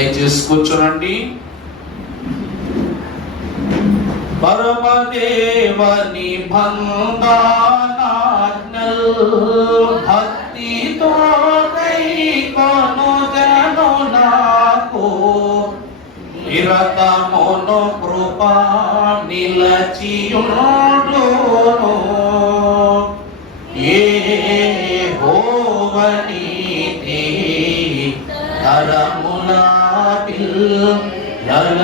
దయచేసి కూర్చోనండి. పరమదేవని బంధనాజ్ఞల్ భక్తితో కైకొను జనులకు నిరతమును కృపా నిలచియుండును. యెహోవాని తరముల పిల్లలకును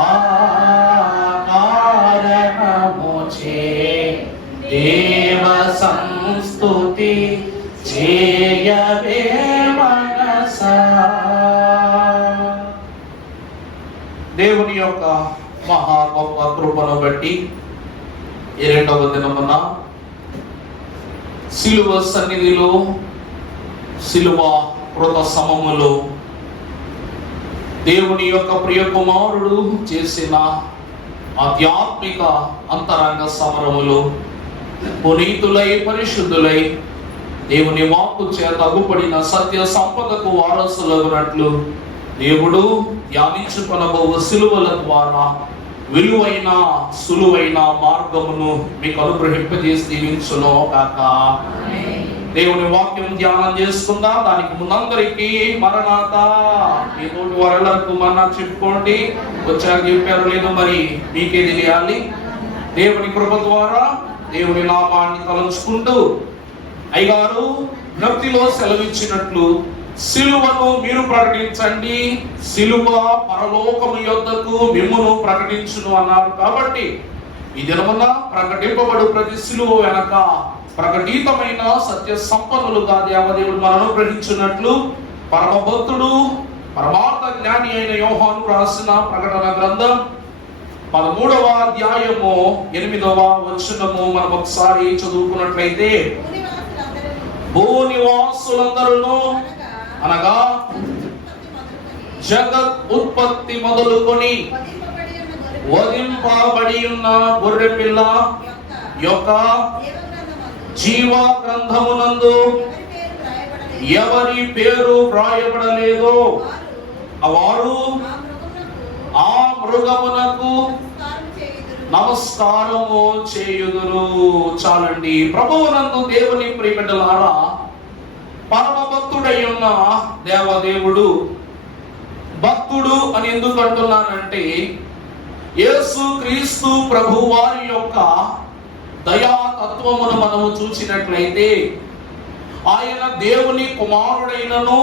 ఆ కారణముచే దేవ సంస్తుతి చేయవే మనసా. దేవుని యొక్క మహా గొప్ప కృపను బట్టి ఈ రెండవ దినమున సిలువ సన్నిధిలో, సిలువ కృత సమములో దేవుని యొక్క ప్రియ కుమారుడు చేసిన ఆధ్యాత్మిక అంతరంగ సమరములు పునీతులై పరిశుద్ధులై దేవుని వాక్కు చేత అగుపడిన సత్య సంపదకు వారసులగునట్లు దేవుడు ధ్యానించుకొనబోవు సిలువల ద్వారా విలువైన సులువైన మార్గమును మీకు అనుగ్రహింపజేసి దీవించును కాక. దేవుని వాక్యం ధ్యానం చేసుకుందా. దానికి ముందందరికీ మరణాత. మీ తోటి వారెల్లరికూ మరణ చెప్పుకోండి. వచ్చాక చెప్పారు లేదు, మరి మీకే తెలియాలి. దేవుని కృప ద్వారా దేవుని నామాన్ని తలంచుకుంటూ అయ్యగారు జ్ఞప్తిలో సెలవిచ్చినట్లు సిలువను మీరు ప్రకటించండి, సిలువ పరలోకము యొద్దకు మిమ్మును ప్రకటించును అన్నారు. కాబట్టి ఈ దినమున ప్రకటింపబడు ప్రతి సిలువ వెనక ప్రకటితమైన సత్య సంపన్నులుగా దేవదేవుడు మనను గ్రహించినట్లు పరమభక్తుడు పరమార్థ జ్ఞాని అయిన యోహాను రాసిన ప్రకటన గ్రంథం 13వ అధ్యాయము 8వ వచనము మనం ఒకసారి చదువుకున్నట్లయితే, భూనివాసులందరూ అనగా జగత్ ఉత్పత్తి మొదలుకొని వధింపబడి ఉన్న గొర్రె పిల్ల యొక్క జీవ గ్రంథమునందు ఎవరి పేరు వ్రాయబడలేదో వారు ఆ మృగమునకు నమస్కారము చేయుదురు. చాలండి. ప్రభువునందు దేవుని ప్రియబిడ్డలారా, పరమ భక్తుడై ఉన్న దేవదేవుడు భక్తుడు అని ఎందుకు అంటున్నానంటే, యేసు క్రీస్తు ప్రభు వారి యొక్క దయాతత్వమును మనము చూసినట్లయితే ఆయన దేవుని కుమారుడైనను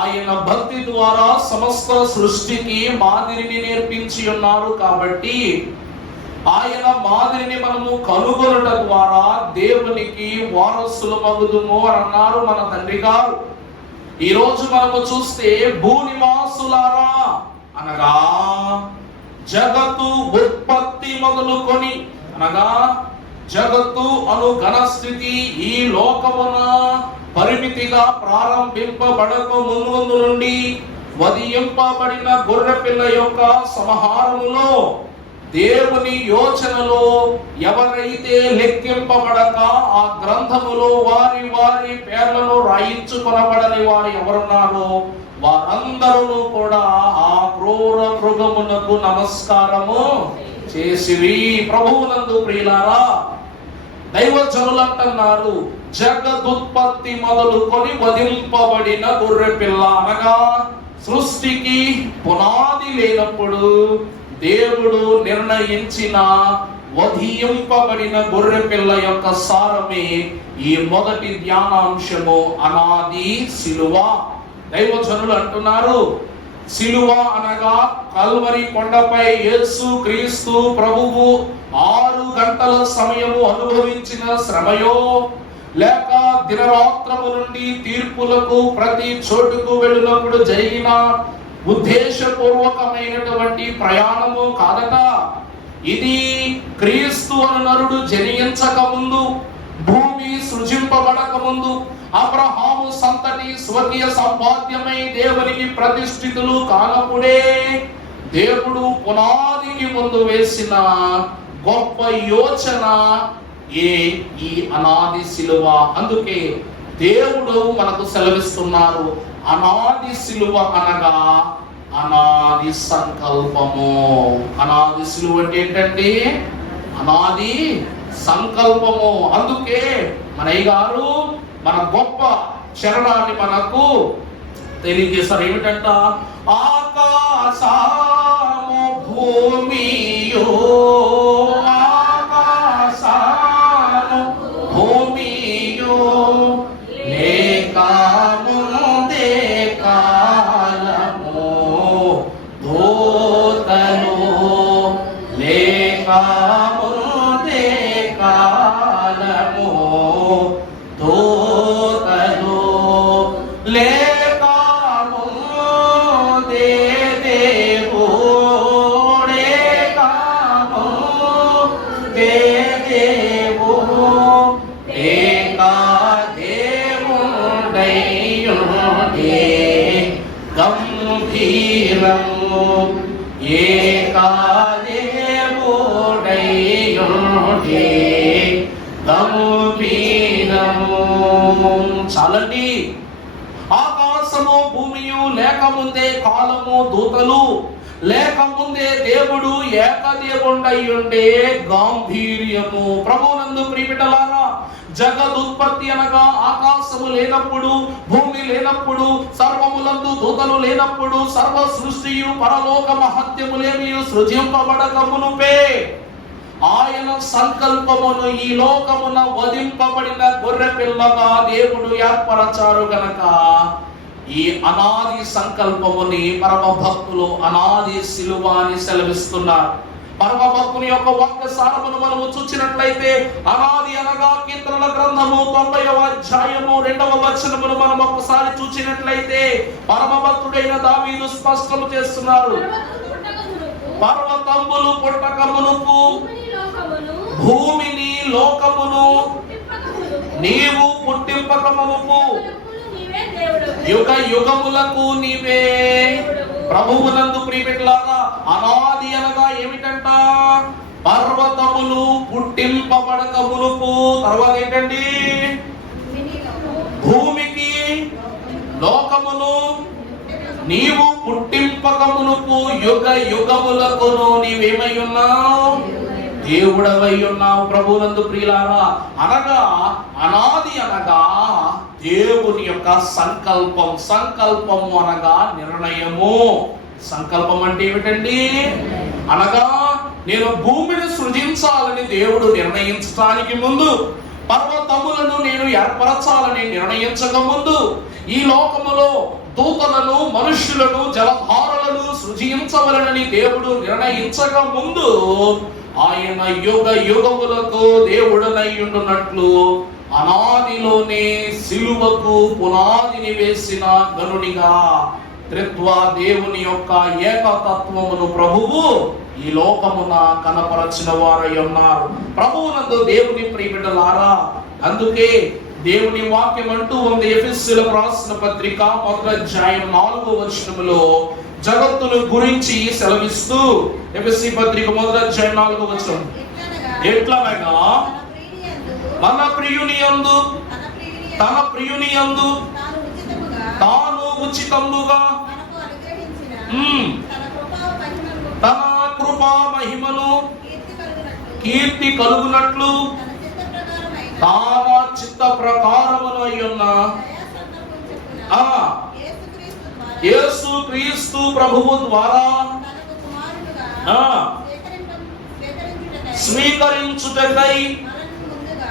ఆయన భక్తి ద్వారా సమస్త సృష్టికి మాదిరిని నేర్పించి ఉన్నారు. కాబట్టి ఆయన మాదిరిని మనము కనుగొనుట ద్వారా దేవునికి వారసులు మగుదుము అని అన్నారు మన తండ్రి గారు. ఈ రోజు మనము చూస్తే భూనివాసులారా అనగా జగత్తు ఉత్పత్తి మొదలుకొని అనగా జగత్తు అను ఘనస్థితి ఈ లోకమున పరిమితిగా ప్రారంభింపబడక ముందు నుండి వధింపబడిన గొర్రె పిల్ల యొక్క సంహారములో దేవుని యోచనలో ఎవరైతే లెక్కింపబడక ఆ గ్రంథములో వారి వారి పేర్లను రాయించుకొనబడని వారు ఎవరున్నారో వారందరూ కూడా ఆ క్రూర మృగమునకు నమస్కారము చేసిరి. ప్రభువునందు ప్రియులారా, దైవజనులు అంటున్నారు, జగదుత్పత్తి మొదలుకొని వధింపబడిన గొర్రె పిల్ల అనగా సృష్టికి పునాది లేనప్పుడు దేవుడు నిర్ణయించిన వధింపబడిన గొర్రె పిల్ల యొక్క సారమే ఈ మొదటి ధ్యానాంశము, అనాది సిలువ. దైవజనులు అంటున్నారు, సిలువ అనగా కల్వరి కొండపై యేసు క్రీస్తు ప్రభువు 6 గంటల సమయము అనుభవించిన శ్రమయో, లేక దినరాత్రము నుండి తీర్పులకు ప్రతి చోటుకు వెళ్ళినప్పుడు జరిగిన ఉద్దేశపూర్వకమైనటువంటి ప్రయాణము కాదట. ఇది క్రీస్తు అను నరుడు జనించక ముందు, భూమి సృజింపబడక ముందు, అబ్రహాము సంతతి స్వర్గీయ సంపాద్యమై దేవునికి ప్రతిష్ఠితులు కానప్పుడే దేవుడు పునాదికి ముందు వేసిన గొప్ప యోచన ఈ అనాది సిలువ. అందుకే దేవుడు మనకు సెలవిస్తున్నారు. అనాది సిలువ అనగా అనాది సంకల్పము. అనాది సిలువ అంటే ఏంటంటే అనాది సంకల్పము. అందుకే మన అయ్యగారు మన గొప్ప చరణాన్ని మనకు తెలియజేశారు. ఏమిటంట? ఆకాశము భూమియో, ఆకాశము భూమియో లేకముందే కాలము దూతలు, లేకముందే కాలము దూతలు, లేకముందే దేవుడే, కాముందే దేవుడు, ఏకా దేవుడయ్యుండే గంభీరము, ఏకా దేవుడయ్యుండే గంభీరము. చాలండి. ఆకాశము భూమియు లేకముందే కాలము దూతలు, లేకముందే దేవుడు ఏకదేవుడయ్యుండే గాంభీర్యము. ప్రభువునందు ప్రియబిడ్డలారా, జగదుత్పత్తి అనగా ఆకాశము లేనప్పుడు, భూమి లేనప్పుడు, సర్వములందు దూతలు లేనప్పుడు, సర్వ సృష్టియు పరలోక మహత్యములేమి సృజింపబడక మునుపే ఆయన సంకల్పమును ఈ లోకమున వధింపబడిన గొర్రె పిల్లగా దేవుడు ఏర్పరచారు గనక ఈ అనాది సంకల్పముని పరమ భక్తులు అనాది సిలువ అని సెలవిస్తున్నారు. పరమ భక్తుని యొక్క వాక్య సారమును మనము చూచినట్లయితే, అనాది అనగా కీర్తనల గ్రంథము 90వ అధ్యాయము 2వ వచనమును మనం ఒక్కసారి చూచినట్లయితే పరమ భక్తుడైన దావీదు స్పష్టము చేస్తున్నారు. పర్వతములు పుట్టక మునుపు, భూమిని లోకమును నీవు పుట్టింపక మునుపు, యుగ యుగములకు నీవే ప్రభువునందు ప్రియబిడ్డలారా. అనాది అనగా ఏమిటంట? పర్వతములు పుట్టింపబడక మునుపు, తర్వాత ఏంటండి? భూమికి లోకమును నీవు పుట్టింపక మునుపు, యుగ యుగములకును నీవేమై ఉన్నావు? దేవుడవై ఉన్నావు. ప్రభువునందు ప్రియులారా, అనగా అనాది అనగా దేవుని యొక్క సంకల్పం. సంకల్పము అనగా నిర్ణయము. సంకల్పం అంటే ఏమిటండి? అనగా నేను భూమిని సృజించాలని దేవుడు నిర్ణయించడానికి ముందు, పర్వతములను నేను ఏర్పరచాలని నిర్ణయించక ముందు, ఈ లోకములో దూతలను, మనుష్యులను, జలధారలను సృజించవలనని దేవుడు నిర్ణయించక ముందు ఆయన యుగ యుగములకు దేవుడనై ఉండునట్లు అనాదిలోనే సిలువకు పునాదిని వేసిన గనునిగా త్రిత్వ దేవుని యొక్క ఏకతత్వమును ప్రభువు ఈ లోకమున కనపరచిన వారై ఉన్నారు. ప్రభువునందు దేవుని ప్రియబిడ్డలారా, అందుకే దేవుని వాక్యం అంటూ ఉంది. ఎఫెసీయులకు రాసిన పత్రిక 1వ అధ్యాయం 4వ వచనములో జగత్తును గురించి సెలవిస్తూ, ఎఫెసీ పత్రిక 1వ అధ్యాయం 4వ వచనం, ఎట్లనగా మన ప్రియుని యందు, తన ప్రియుని యందు తాను ఉచితముగా తన కృపా మహిమను కీర్తి కలుగునట్లు తాన చిత్త ప్రకారమును అయ్యున్న యేసు క్రీస్తు ప్రభువు ద్వారా స్వీకరించుటకై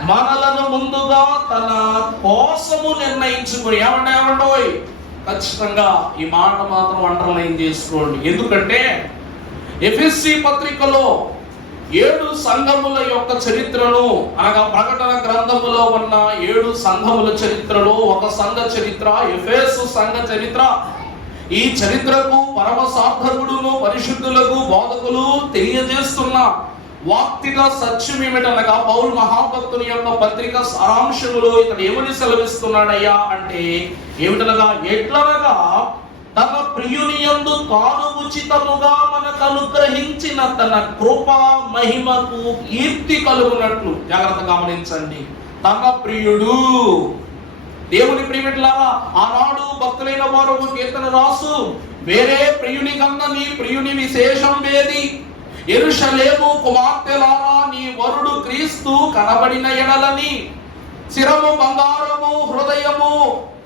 మనలను ముందుగా తన కోసము నిర్ణయించుకుని. ఏమంటే ఖచ్చితంగా ఈ మాట మాత్రం అండర్లైన్ చేసుకోండి. ఎందుకంటే ఎఫెసీ పత్రికలో 7 సంఘముల యొక్క చరిత్రను, అనగా ప్రకటన గ్రంథములో ఉన్న 7 సంఘముల చరిత్రలో ఒక సంఘ చరిత్ర ఎఫెసు సంఘ చరిత్ర. ఈ చరిత్రకు పరమ సాధకుడును పరిశుద్ధులకు బోధకులు తెలియజేస్తున్న వాక్తిక సత్యం ఏమిటనగా, పౌలు మహాభక్తుని యొక్క పత్రిక సారాంశములో ఇతడు ఏమని సెలవిస్తున్నాడయ్యా అంటే ఏమిటనగా, ఎట్లనగా తన ప్రియుని యందు తాను ఉచితముగా మనకు అనుగ్రహించిన తన కృపా మహిమకు కీర్తి కలుగునట్లు. జాగ్రత్తగా గమనించండి. తన ప్రియుడు దేవుని ప్రియమిట్లారా, ఆనాడు భక్తులైన వారు ఒక కీర్తన రాసు, వేరే ప్రియుని కన్నా నీ ప్రియుని విశేషం వేది, యెరూషలేము కుమార్తెలారా నీ వరుడు క్రీస్తు కనబడిన ఎడలని, శిరము బంగారము హృదయము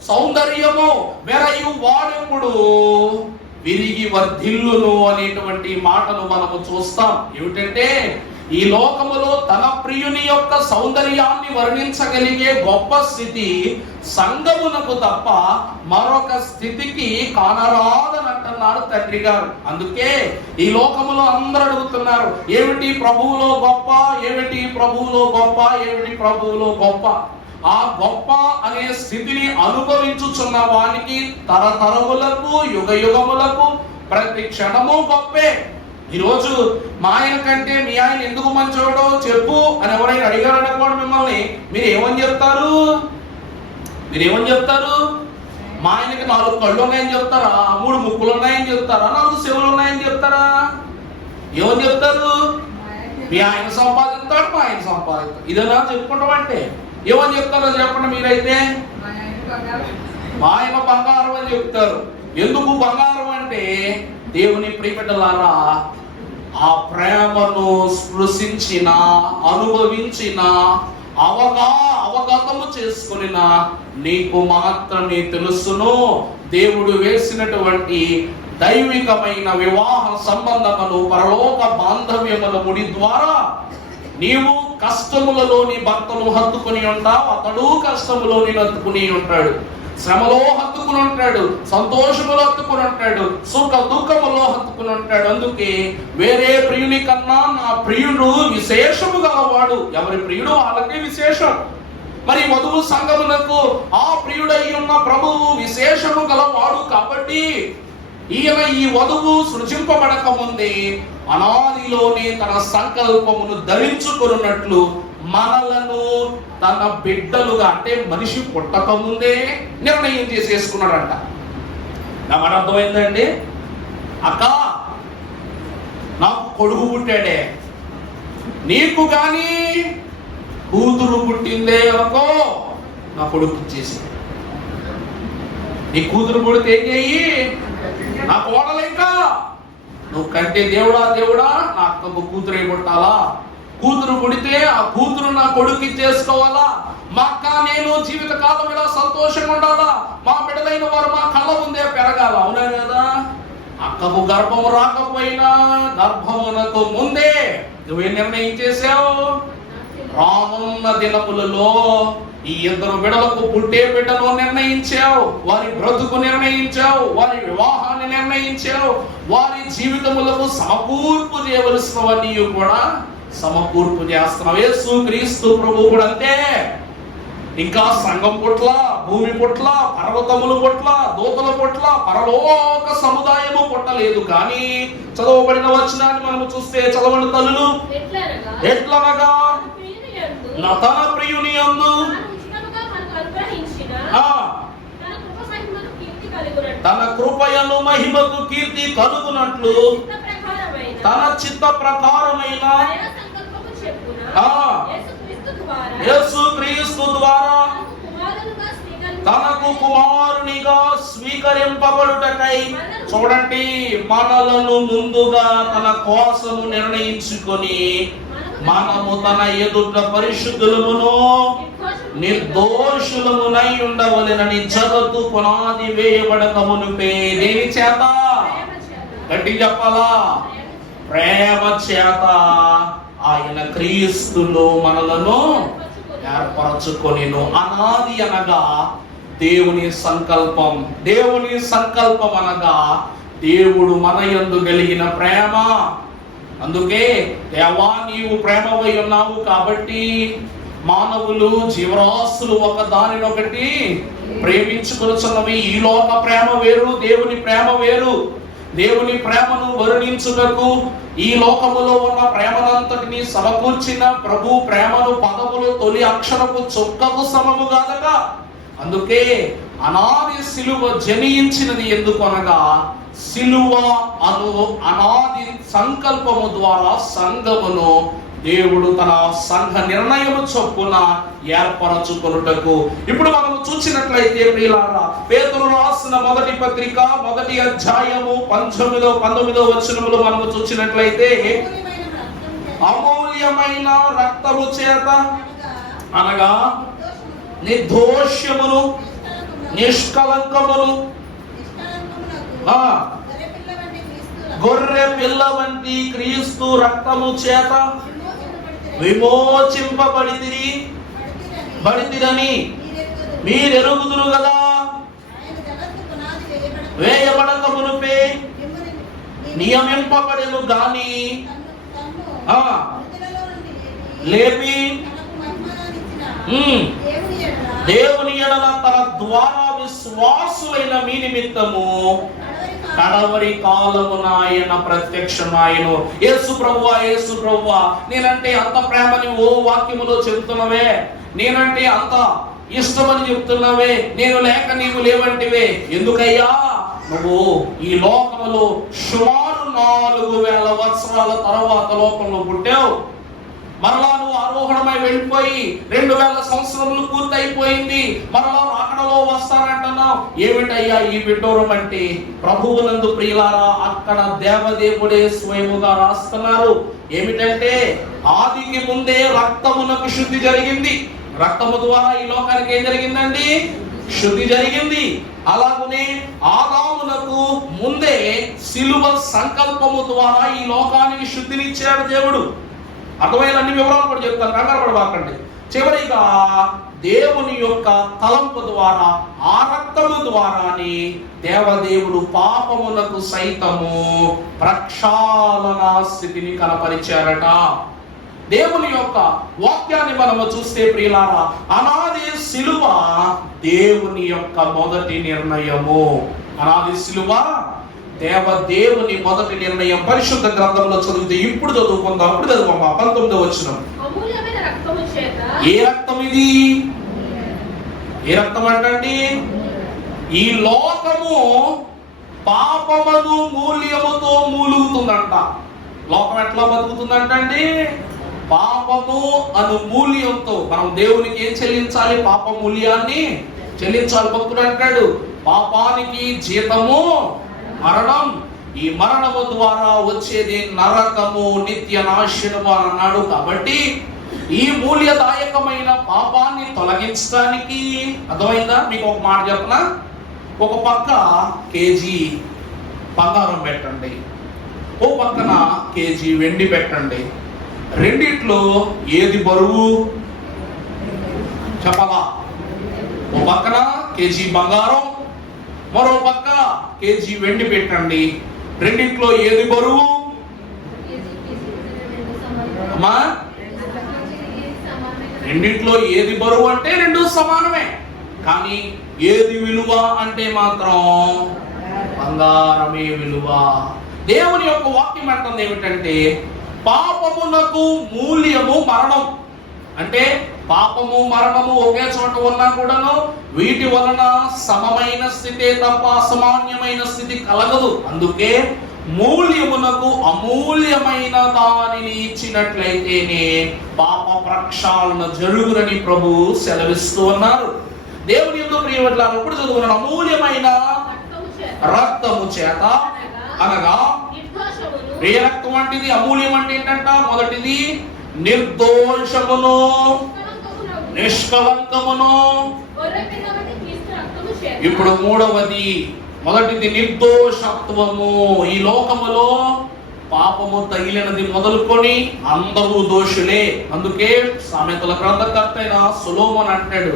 సౌందర్యము మెరయు వాడెప్పుడు విరిగి వర్ధిల్లును అనేటువంటి మాటను మనము చూస్తాం. ఏమిటంటే ఈ లోకములో తన ప్రియుని యొక్క సౌందర్యాన్ని వర్ణించగలిగే గొప్ప స్థితి సంఘమునకు తప్ప మరొక స్థితికి కానరాదనంటున్నాడు తండ్రి గారు. అందుకే ఈ లోకములో అందరూ అడుగుతున్నారు, ఏమిటి ప్రభువులో గొప్ప, ఏమిటి ప్రభువులో గొప్ప, ఏమిటి ప్రభువులో గొప్ప. ఆ గొప్ప అనే స్థితిని అనుభవించుచున్న వానికి తరతరములకు యుగ యుగములకు ప్రతి క్షణము గొప్పే. ఈరోజు మా ఆయన కంటే మీ ఆయన ఎందుకు మంచోడో చెప్పు అని ఎవరైనా అడిగారనుకోండి మిమ్మల్ని, మీరు ఏమని చెప్తారు? మా ఆయనకి 4 కళ్ళు ఉన్నాయని చెప్తారా, 3 ముక్కులు ఉన్నాయని చెప్తారా, 4 చెవులు ఉన్నాయని చెప్తారా? ఏమని చెప్తారు? మీ ఆయన సంపాదిస్తాడు, మా ఆయన సంపాదిస్తాడు, ఇదేనా చెప్పుకుంటాం అంటే ఏమని చెప్తారో చెప్పండి మీరైతే? మా ఆయన బంగారం అని చెప్తారు. ఎందుకు బంగారం అంటే దేవుని ప్రియబిడ్డలారా, ఆ ప్రేమను స్పృశించిన, అనుభవించిన, అవగతము చేసుకున్న నీకు మాత్రమే తెలుసును. దేవుడు వేసినటువంటి దైవికమైన వివాహ సంబంధమును పరలోక బాంధవ్యముల ముడి ద్వారా నీవు కష్టములలో నీ భర్తను హత్తుకుని ఉంటావు, అతడు కష్టములో నేను హత్తుకుని ఉంటాడు, శ్రమలో హత్తుకుని ఉంటాడు, సంతోషములో హత్తుకుని ఉంటాడు, సుఖ దుఃఖములో హత్తుకుని ఉంటాడు. అందుకే వేరే ప్రియుని కన్నా నా ప్రియుడు విశేషము గలవాడు. ఎవరి ప్రియుడు వాళ్ళకే విశేషం. మరి వధువు సంఘమునకు ఆ ప్రియుడై ఉన్న ప్రభువు విశేషము గలవాడు. కాబట్టి ఈయన ఈ వధువు సృజింపబడక ముందే అనాదిలోనే తన సంకల్పమును ధరించుకున్నట్లు మనలను తన బిడ్డలుగా, అంటే మనిషి పుట్టక ముందే నిర్ణయం చేసేసుకున్నాడంట. నాకు అర్థమైందండి. అక్క నాకు కొడుకు పుట్టాడే, నీకు కానీ కూతురు పుట్టిందే అనుకో, నా కొడుకు ఇచ్చేసి, నీ కూతురు పుడితే ఏం చెయ్యి, నా కోడలేక నువ్వు కంటే దేవుడా నా అక్కకు కూతురే పుట్టాలా, కూతురు పుడితే ఆ కూతురు నా కొడుకు ఇచ్చేసుకోవాలా, మా అక్క నేను జీవితకాలం ఇలా సంతోషంగా ఉండాలా, మా బిడ్డలైన వారు మా కళ్ళ ముందే పెరగాల. అవునా కదా? అక్కకు గర్భము రాకపోయినా గర్భమునకు ముందే నువ్వేం నిర్ణయం చేసావు? రానున్న దినములలో ఈ 2 బిడ్డలకు పుట్టే బిడ్డను నిర్ణయించావు, వారి బ్రతుకు నిర్ణయించావు, వారి వివాహాన్ని నిర్ణయించావు, వారి జీవితములకు సమకూర్పు చేయవలసినవన్నీ కూడా సమకూర్పు చేస్తున్నావు. యేసు క్రీస్తు ప్రభు కూడా అంతే. ఇంకా సంఘం పుట్ల, భూమి పుట్ల, పర్వతముల పుట్ల, దూతల పుట్ల, పరలోక సముదాయము పుట్టలేదు. కానీ చదవబడిన వచనాన్ని మనము చూస్తే, చదవని తల్లులు ఎట్లనగా తన ప్రియుని యందు తన కృపయను మహిమకు కీర్తి కలుగునట్లు తన చిత్త ప్రకారమైన యేసు క్రీస్తు ద్వారా తనకు కుమారునిగా స్వీకరింపబడుటకై, చూడండి, మనలను ముందుగా తన కోసము నిర్ణయించుకొని మనము తన ఎదుట పరిశుద్ధులమును నిర్దోషులమునై ఉండవలెనని జగత్తు పునాది వేయబడక మునుపే దేని చేత? గట్టి చెప్పాలా? ప్రేమ చేత ఆయన క్రీస్తులో మనలను ఏర్పరచుకొనెను. అనాది అనగా దేవుని సంకల్పం. దేవుని సంకల్పం అనగా దేవుడు మన యందు కలిగిన ప్రేమ. అందుకే దేవా నీవు ప్రేమవై ఉన్నావు కాబట్టి మానవులు, జీవరాశులు ఒక దానినొకటి ప్రేమించుకొనుచున్నవి. ఈ లోక ప్రేమ వేరు, దేవుని ప్రేమ వేరు. దేవుని ప్రేమను వర్ణించుటకు ఈ లోకములో ఉన్న ప్రేమనంతటిని సమకూర్చిన ప్రభు ప్రేమను పదములు తొలి అక్షరపు చుక్కకు సమము కాదట. అందుకే అనాది సిలువ జనించినది ఎందుకనగా సిలువ అను అనాది సంకల్పము ద్వారా సంఘమును దేవుడు తన సంఘ నిర్ణయము చొప్పున ఏర్పరచుకొనుటకు. ఇప్పుడు మనము చూసినట్లయితే ప్రియులారా, పేతురు రాసిన మొదటి పత్రిక 1వ అధ్యాయము 19వ వచనములో మనము చూసినట్లయితే, అమూల్యమైన రక్తము చేత అనగా నిర్దోషమును నిష్కలంకమును గొర్రె పిల్ల వంటి క్రీస్తు రక్తము చేత విమోచింపబడితిరని మీరెరుగుదురు కదా. వేయబడక మునుపే నియమింపబడెను గాని లేపి దేవుని ఎడల తన ద్వారా విశ్వాసులైన మీ నిమిత్తము కడవరి కాలమున ఆయన ప్రత్యక్షమాయను. యేసు ప్రభువా నేనంటే అంత ప్రేమని ఓ వాక్యములో చెబుతున్నవే, నేనంటే అంత ఇష్టమని చెప్తున్నవే, నేను లేక నీవు లేవంటివే. ఎందుకయ్యా నువ్వు ఈ లోకములో సుమారు 4000 సంవత్సరాల తర్వాత లోకంలో పుట్టావు. మరలా నువ్వు ఆరోహణమై వెళ్ళిపోయి 2000 సంవత్సరములు పూర్తయిపోయింది. మరలా రాకడలో వస్తానంటున్నావు. ఏమిటయ్యా ఈ విడ్డూరం అంటే? ప్రభువునందు ప్రియులారా, అక్కడ దేవదేవుడే స్వయముగా రాస్తున్నారు. ఏమిటంటే, ఆదికి ముందే రక్తమునకు శుద్ధి జరిగింది. రక్తము ద్వారా ఈ లోకానికి ఏం జరిగిందండి? శుద్ధి జరిగింది. అలాగనే ఆదామునకు ముందే శిలువ సంకల్పము ద్వారా ఈ లోకానికి శుద్ధినిచ్చాడు దేవుడు. అర్థమైన అన్ని వివరాలు కూడా చెప్తాను, కంగారు పడబాకండి. చివరిగా దేవుని యొక్క తలంపు ద్వారా, ఆ రక్తము ద్వారానే దేవదేవుడు పాపమునకు సైతము ప్రక్షాళన స్థితిని కనపరిచారట. దేవుని యొక్క వాక్యాన్ని మనము చూస్తే ప్రియులారా, అనాది శిలువ దేవుని యొక్క మొదటి నిర్ణయము. అనాది శిలువ దేవుని మొదటి నిర్ణయం. పరిశుద్ధ గ్రంథంలో చదివితే ఇప్పుడు చదువుకుందాం. అప్పుడు చదువుకోమ్మా 19వ వచనం. ఏ రక్తం ఇది? ఏ రక్తం అంటండి? ఈ లోకము పాపమును మూల్యముతో మూలుగుతుందంట. లోకం ఎట్లా బతుకుతుందంటండి? పాపము అను మూల్యంతో. మనం దేవునికి ఏం చెల్లించాలి? పాప మూల్యాన్ని చెల్లించాలి. భక్తుడు అంటాడు, పాపానికి జీతము మరణం, ఈ మరణము ద్వారా వచ్చేది నరకము, నిత్య నాశనము అన్నాడు. కాబట్టి ఈ మూల్యదాయకమైన పాపాన్ని తొలగించడానికి, అర్థమైందా? మీకు ఒక మాట చెప్పనా? ఒక పక్క కేజీ బంగారం పెట్టండి, ఓ పక్కన కేజీ వెండి పెట్టండి. రెండిట్లో ఏది బరువు చెప్పలా? ఓ పక్కన కేజీ బంగారం, మరో పక్క కేజీ వెండి పెట్టండి. రెండిట్లో ఏది బరువు? అమ్మా, రెండిట్లో ఏది బరువు అంటే రెండు సమానమే. కానీ ఏది విలువ అంటే మాత్రం బంగారమే విలువ. దేవుని యొక్క వాక్యం అంటుంది ఏమిటంటే, పాపమునకు మూల్యము మరణం. అంటే పాపము మరణము ఒకే చోట ఉన్నా కూడాను వీటి వలన సమమైన స్థితే తప్ప అసమాన్యమైన స్థితి కలగదు. అందుకే మూల్యమునకు అమూల్యమైన దానిని ఇచ్చినట్లయితేనే పాప ప్రక్షాళన జరుగునని ప్రభు సెలవిస్తూ ఉన్నారు. దేవుని యందు ప్రియవట్లారా, ఇప్పుడు చదువుకున్నాను. అమూల్యమైన రక్తము చేత అనగా ఏ రక్తం వంటిది? అమూల్యం అంటే ఏంటంట? మొదటిది నిర్దోషమును నిష్కలంకమును. ఇప్పుడు మూడవది, మొదటిది నిర్దోషత్వము. ఈ లోకములో పాపము తగిలినది మొదలుకొని అందరూ దోషులే. అందుకే సామెతల గ్రంథకర్త అయిన సొలొమోను అంటాడు,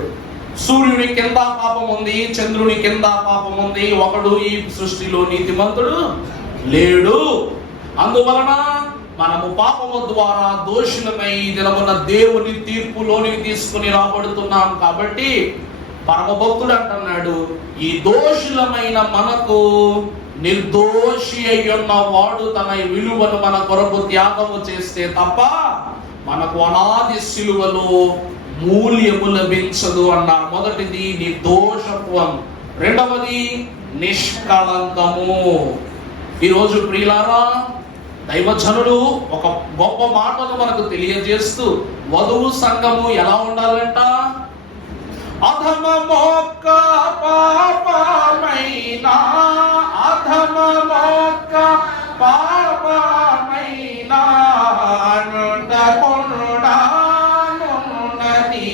సూర్యుని కింద పాపం ఉంది, చంద్రుని కింద పాపం ఉంది, ఒకడు ఈ సృష్టిలో నీతిమంతుడు లేడు. అందువలన మనము పాపము ద్వారా దోషులమై దినమున దేవుని తీర్పులోనికి తీసుకుని రాబడుతున్నాం. కాబట్టి పరమ భక్తుడు అంటున్నాడు, ఈ దోషులమైన మనకు నిర్దోషి అయ్యున్న వాడు తన విలువను మన కొరకు త్యాగము చేస్తే తప్ప మనకు అనాది శిలువలో మూల్యము లభించదు అన్నారు. మొదటిది నిర్దోషత్వం, రెండవది నిష్కళంకము. ఈరోజు ప్రియులారా, దైవజనులు ఒక గొప్ప మాటను మనకు తెలియజేస్తూ వధువు సంఘము ఎలా ఉండాలంట? అధమమొక్క పాపమైనా, అధమమొక్క పాపమైనా అంటకొండానున్నది,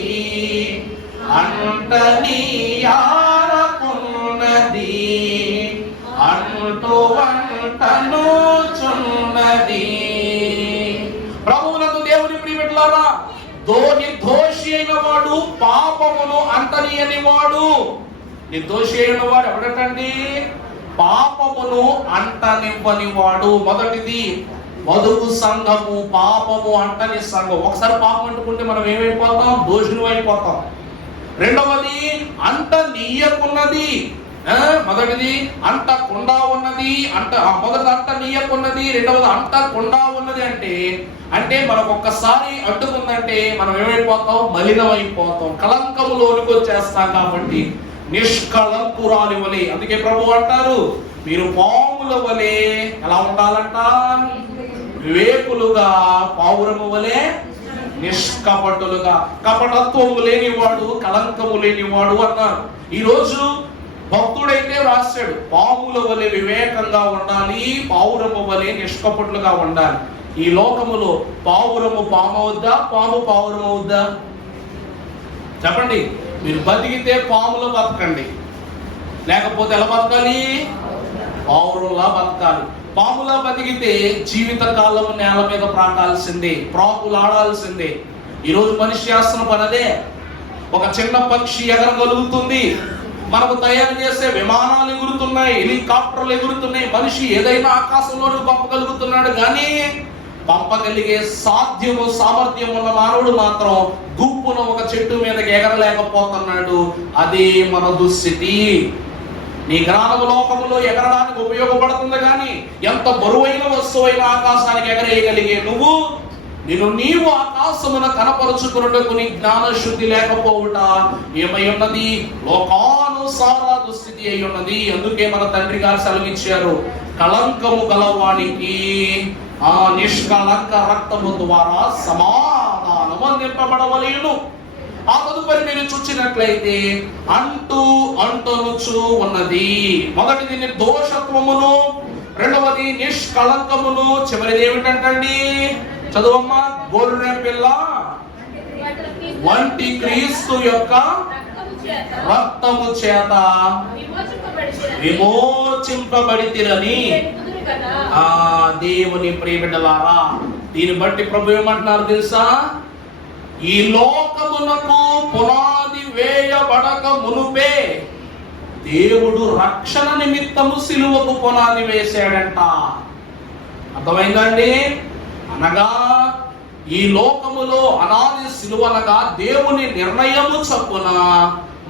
అంటనీయారకున్నది, అంటూ వంటను చున్నది. ప్రభువునందు దేవుని ప్రియమిట్లారా, నిర్దోషి అయిన వాడు పాపమును అంటనీయని వాడు. నిర్దోషి అయిన వాడు ఎవడటండి? పాపమును అంటనివ్వని వాడు. మొదటిది వధువు సంఘము పాపము అంటని సంఘం. ఒకసారి పాపం అంటుకుంటే మనం ఏమైపోతాం? దోషులు అయిపోతాం. రెండవది అంటనీయకున్నది. మొదటిది అంటకుండా ఉన్నది, మొదటి అంటనీయకున్నది, రెండవది అంటకుండా ఉన్నది. అంటే మనకు ఒక్కసారి అడ్డుకుందంటే మనం ఏమైపోతాం? మలినం అయిపోతాం, కలంకములోనికి వచ్చేస్తాం. కాబట్టి నిష్కళంకురాలి వలె, అందుకే ప్రభు అంటారు, మీరు పాముల వలె ఎలా ఉండాలంట? వివేకులుగా, పావురము వలె నిష్కపటులుగా. కపటత్వము లేనివాడు, కలంకము లేనివాడు అన్నారు. ఈరోజు భక్తుడైతే రాశాడు, పాముల వలె వివేకంగా ఉండాలి, పావురము వలె నిష్కపటులుగా ఉండాలి. ఈ లోకములో పావురము పాము అవుద్దా? పాము పావురము అవుద్దా? చెప్పండి. మీరు బతికితే పాములో బతకండి, లేకపోతే ఎలా బతకాలి? పావురంలా బతకాలి. పాములా బతికితే జీవిత కాలం నేల మీద ప్రాకాల్సిందే, ప్రాకులాడాల్సిందే. ఈరోజు మనిషి చేస్తున్న పనదే. ఒక చిన్న పక్షి ఎగరగలుగుతుంది, మనకు తయారు చేసే విమానాలు ఎగురుతున్నాయి, హెలికాప్టర్లు ఎగురుతున్నాయి, మనిషి ఏదైనా ఆకాశంలోకి పంపగలుగుతున్నాడు. కానీ పంపగలిగే సామర్థ్యం ఉన్న మానవుడు మాత్రం గుంపున ఒక చెట్టు మీదకి ఎగరలేకపోతున్నాడు. అదే మన దుస్థితి. నీ జ్ఞానము లోకములో ఎగరడానికి ఉపయోగపడుతుంది, కానీ ఎంత బరువైన వస్తువైన ఆకాశానికి ఎగరేయగలిగే నీవు ఆకాశమున కనపరుచుకున్నట్టుకు నీ జ్ఞాన శుద్ధి లేకపోవుట ఏమై ఉన్నది? లోకానుసార దుస్థితి అయి ఉన్నది. అందుకే మన తండ్రి గారు సెలవిచ్చారు, కళంకము గలవానికి ఆ నిష్కళంక రక్తము ద్వారా సమాధానము అందింపబడవలెను. ఆ తదుపరి మీరు చూచినట్లయితే అంటనుచు ఉన్నది. మొదటిది నిర్దోషత్వమును, రెండవది నిష్కళంకమును, చివరిది ఏమిటంటండి? చదువమ్మా. గొర్రె పిల్ల వంటి క్రీస్తు యొక్క రక్తము చేత విమోచింపబడితిరని దేవుని ప్రియబిడ్డలారా, దీన్ని బట్టి ప్రభు ఏమంటున్నారు తెలుసా? ఈ లోకమునకు పునాది వేయబడక మునుపే దేవుడు రక్షణ నిమిత్తము సిలువకు పునాది వేశాడంట. అర్థమైందండి? అనగా ఈ లోకములో అనాది సిలువనగా దేవుని నిర్ణయము చొప్పున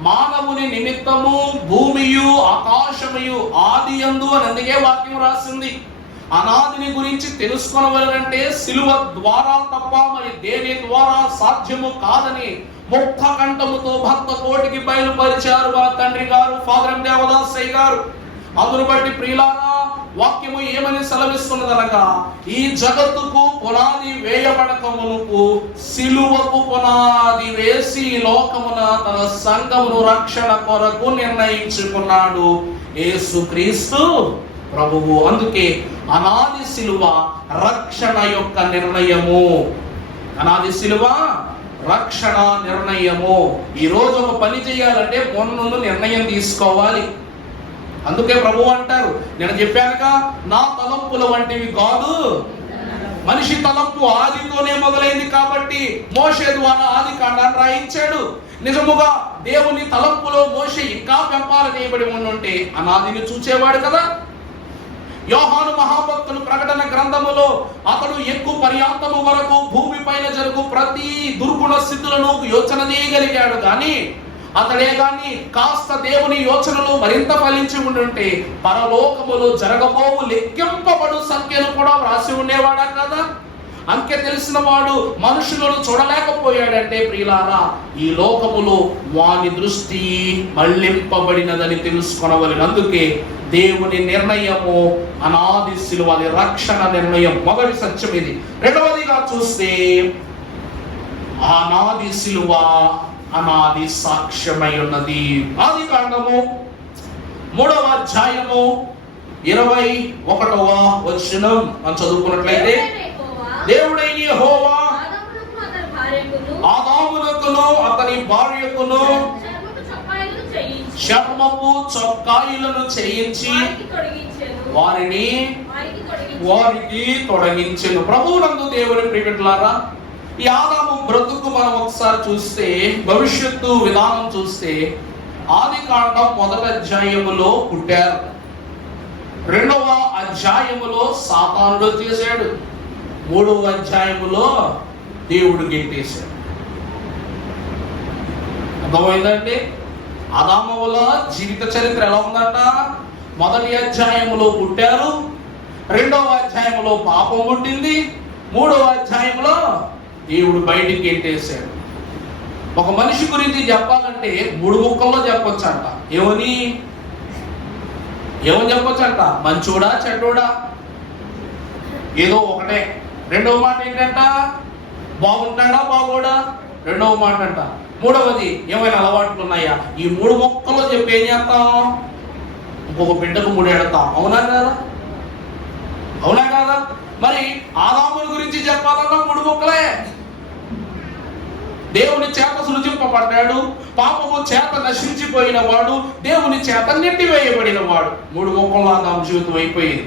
మానవుని నిమిత్తము భూమియు ఆకాశముయు ఆది యందు అని అందుకే వాక్యం రాసింది. అనాదిని గురించి తెలుసుకొనవలనంటే సిలువ ద్వారా తప్ప మరి దేని ద్వారా సాధ్యము కాదని ముక్త కంఠముతో భక్త కోటికి బయలుపరిచారు మా తండ్రి గారు ఫాదర్ దేవదాసయ్య గారు. అందును బట్టి ప్రియులారా, వాక్యము ఏమని సెలవిస్తున్నదనగా, ఈ జగత్తుకు పునాది వేయబడక మునుపు సిలువకు పునాది వేసి లోకమున తన సంఘమును రక్షణ కొరకు నిర్ణయించుకున్నాడు యేసుక్రీస్తు ప్రభువు. అందుకే అనాది సిలువ రక్షణ యొక్క నిర్ణయము. అనాది సిలువ రక్షణ నిర్ణయము. ఈ రోజు ఒక పని చేయాలంటే మొన్న నిర్ణయం తీసుకోవాలి. అందుకే ప్రభు అంటారు, నేను చెప్పానుగా, నా తలంపుల వంటివి కాదు. మనిషి తలంపు ఆదితోనే మొదలైంది కాబట్టి మోషే ద్వారా ఆది కాండాన్ని రాయించాడు. నిజముగా దేవుని తలంపులో మోషే ఇంకా పెంపాలనేయబడి ఉండుంటే అనాదిని చూచేవాడు కదా. యోహాను మహాభక్తులు ప్రకటన గ్రంథములో అతడు ఎక్కువ పర్యాంతము వరకు భూమి పైన జరుగు ప్రతి దుర్గుణ స్థితులను యోచన చేయగలిగాడు. కానీ అతడే గాని కాస్త దేవుని యోచనలు మరింత ఫలించి ఉండుంటే పరలోకములో జరగబోవు లెక్కింపబడు సంఖ్యలు కూడా వ్రాసి ఉండేవాడా కదా. అంకె తెలిసిన వాడు మనుషులను చూడలేకపోయాడంటే ప్రియులారా, ఈ లోకములో వాని దృష్టి మళ్లింపబడినదని తెలుసుకొనవలెను. అందుకే దేవుని నిర్ణయము అనాది సిలువ, అది రక్షణ నిర్ణయం. మొదటి సత్యం ఇది. రెండవదిగా చూస్తే అనాది సిలువ అనాది సాక్ష్యమై ఉన్నది. ఆది కాండము 3వ అధ్యాయము 21వ వచనం మనం చదువుకున్నట్లయితే, దేవుడైన యెహోవా ఆదామునకును అతని భార్యకును చర్మపు చొక్కాయిలను చేయించి వారికి తొలగించెను. ప్రభువునందు దేవుని ప్రియమిత్రులారా, ఈ ఆదాము బ్రతుకు మనం ఒకసారి చూస్తే, భవిష్యత్తు విధానం చూస్తే, ఆది కాండం 1వ అధ్యాయములో పుట్టారు, 2వ అధ్యాయములో సాతానుడు చేశాడు, 3వ అధ్యాయములో దేవుడు గెంటేశాడు. అర్థమైందండి? ఆదాము వల్ల జీవిత చరిత్ర ఎలా ఉందంట? మొదటి అధ్యాయములో పుట్టారు, 2వ అధ్యాయంలో పాపం పుట్టింది, 3వ అధ్యాయంలో దేవుడు బయటికి గెంటేశాడు. ఒక మనిషి గురించి చెప్పాలంటే 3 ముక్కల్లో చెప్పొచ్చంట. ఏమని చెప్పొచ్చంట? మంచోడా చెడ్డోడా? ఏదో ఒకటే. రెండవ మాట ఏంటంట? బాగుంటాడా బాగోడా? రెండవ మాట అంట. మూడవది, ఏమైనా అలవాట్లు ఉన్నాయా? ఈ 3 ముక్కల్లో చెప్పి ఏం చేస్తాం? ఇంకొక బిడ్డకు 3 ఎడతాం. అవునా కాదా? మరి ఆదాముని గురించి చెప్పాలన్నా 3 ముక్కలే. దేవుని చేత సృజింపబడ్డాడు, పాపము చేత నశించిపోయిన వాడు, దేవుని చేత నెట్టివేయబడిన వాడు. 3 ముక్కల్లో ఆదాము జీవితం అయిపోయింది.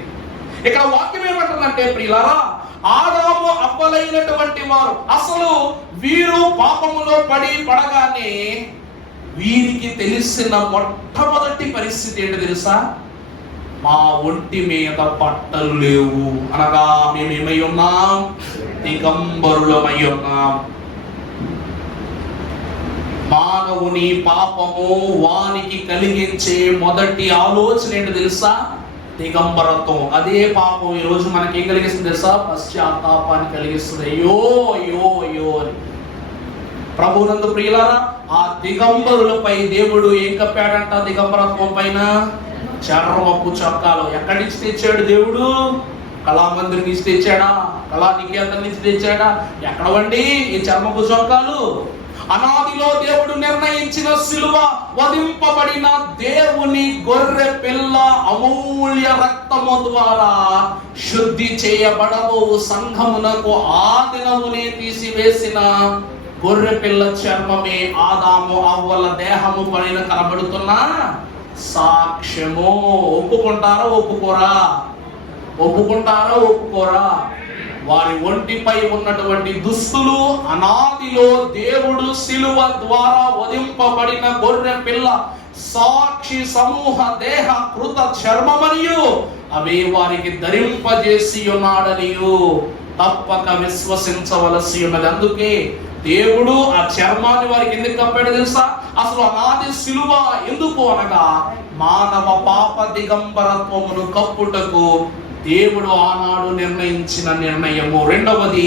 ఇక్కడ వాక్యం ఏమంటుందంటే ప్రియులారా, ఆదాము అవ్వలైనటువంటి వారు, అసలు వీరు పాపములో పడగానే వీరికి తెలిసిన మొట్టమొదటి పరిస్థితి ఏంటో తెలుసా? మా ఒంటి మీద బట్టలు లేవు అనగా మేమేమై ఉన్నాం? దిగంబరులమై ఉన్నాం. మానవుని పాపము వానికి కలిగించే మొదటి ఆలోచన ఏంటో తెలుసా? దిగంబరత్వం. అదే పాపం ఈరోజు మనకి ఏం కలిగిస్తుంది తెలుసా? పశ్చాత్తాపాన్ని కలిగిస్తుంది. అయ్యో అని. ప్రభువునందు ప్రియులారా, ఆ దిగంబరులపై దేవుడు ఏం కప్పాడంట? దిగంబరత్వం పైన చర్మపు చొక్కాలు. ఎక్కడి నుంచి తెచ్చాడు దేవుడు? కళామందిర్ నుంచి తెచ్చాడా? కళానికేతన్ నుంచి తెచ్చాడా? ఎక్కడవండి ఈ చర్మపు చొక్కాలు? అనాదిలో దేవుడు నిర్ణయించిన సిలువ, వధింపబడిన దేవుని గొర్రె పిల్ల అమూల్య రక్తము ద్వారా శుద్ధి చేయబడవు సంఘమునకు ఆ దినమునే తీసివేసిన గొర్రె పిల్ల చర్మమే ఆదాము అవ్వల దేహము పైన కనబడుతున్న సాక్ష్యము. ఒప్పుకుంటారా ఒప్పుకోరా? వారి ఒంటిపై ఉన్నటువంటి దుస్తులు అనాదిలో దేవుడు సిలువ ద్వారా వధింపబడిన గొర్రె పిల్ల సాక్షి సమూహ దేహ కృత చర్మమనియు అవే వారికి ధరింపజేసి ఉన్నాడనియు తప్పక విశ్వసించవలసి ఉన్నది. అందుకే దేవుడు ఆ చర్మాన్ని వారికి ఎందుకు కప్పాడు తెలుసా? అసలు అనాది సిలువ ఎందుకు అనగా మానవ పాప దిగంబరత్వమును కప్పుటకు దేవుడు ఆనాడు నిర్ణయించిన నిర్ణయము. రెండవది,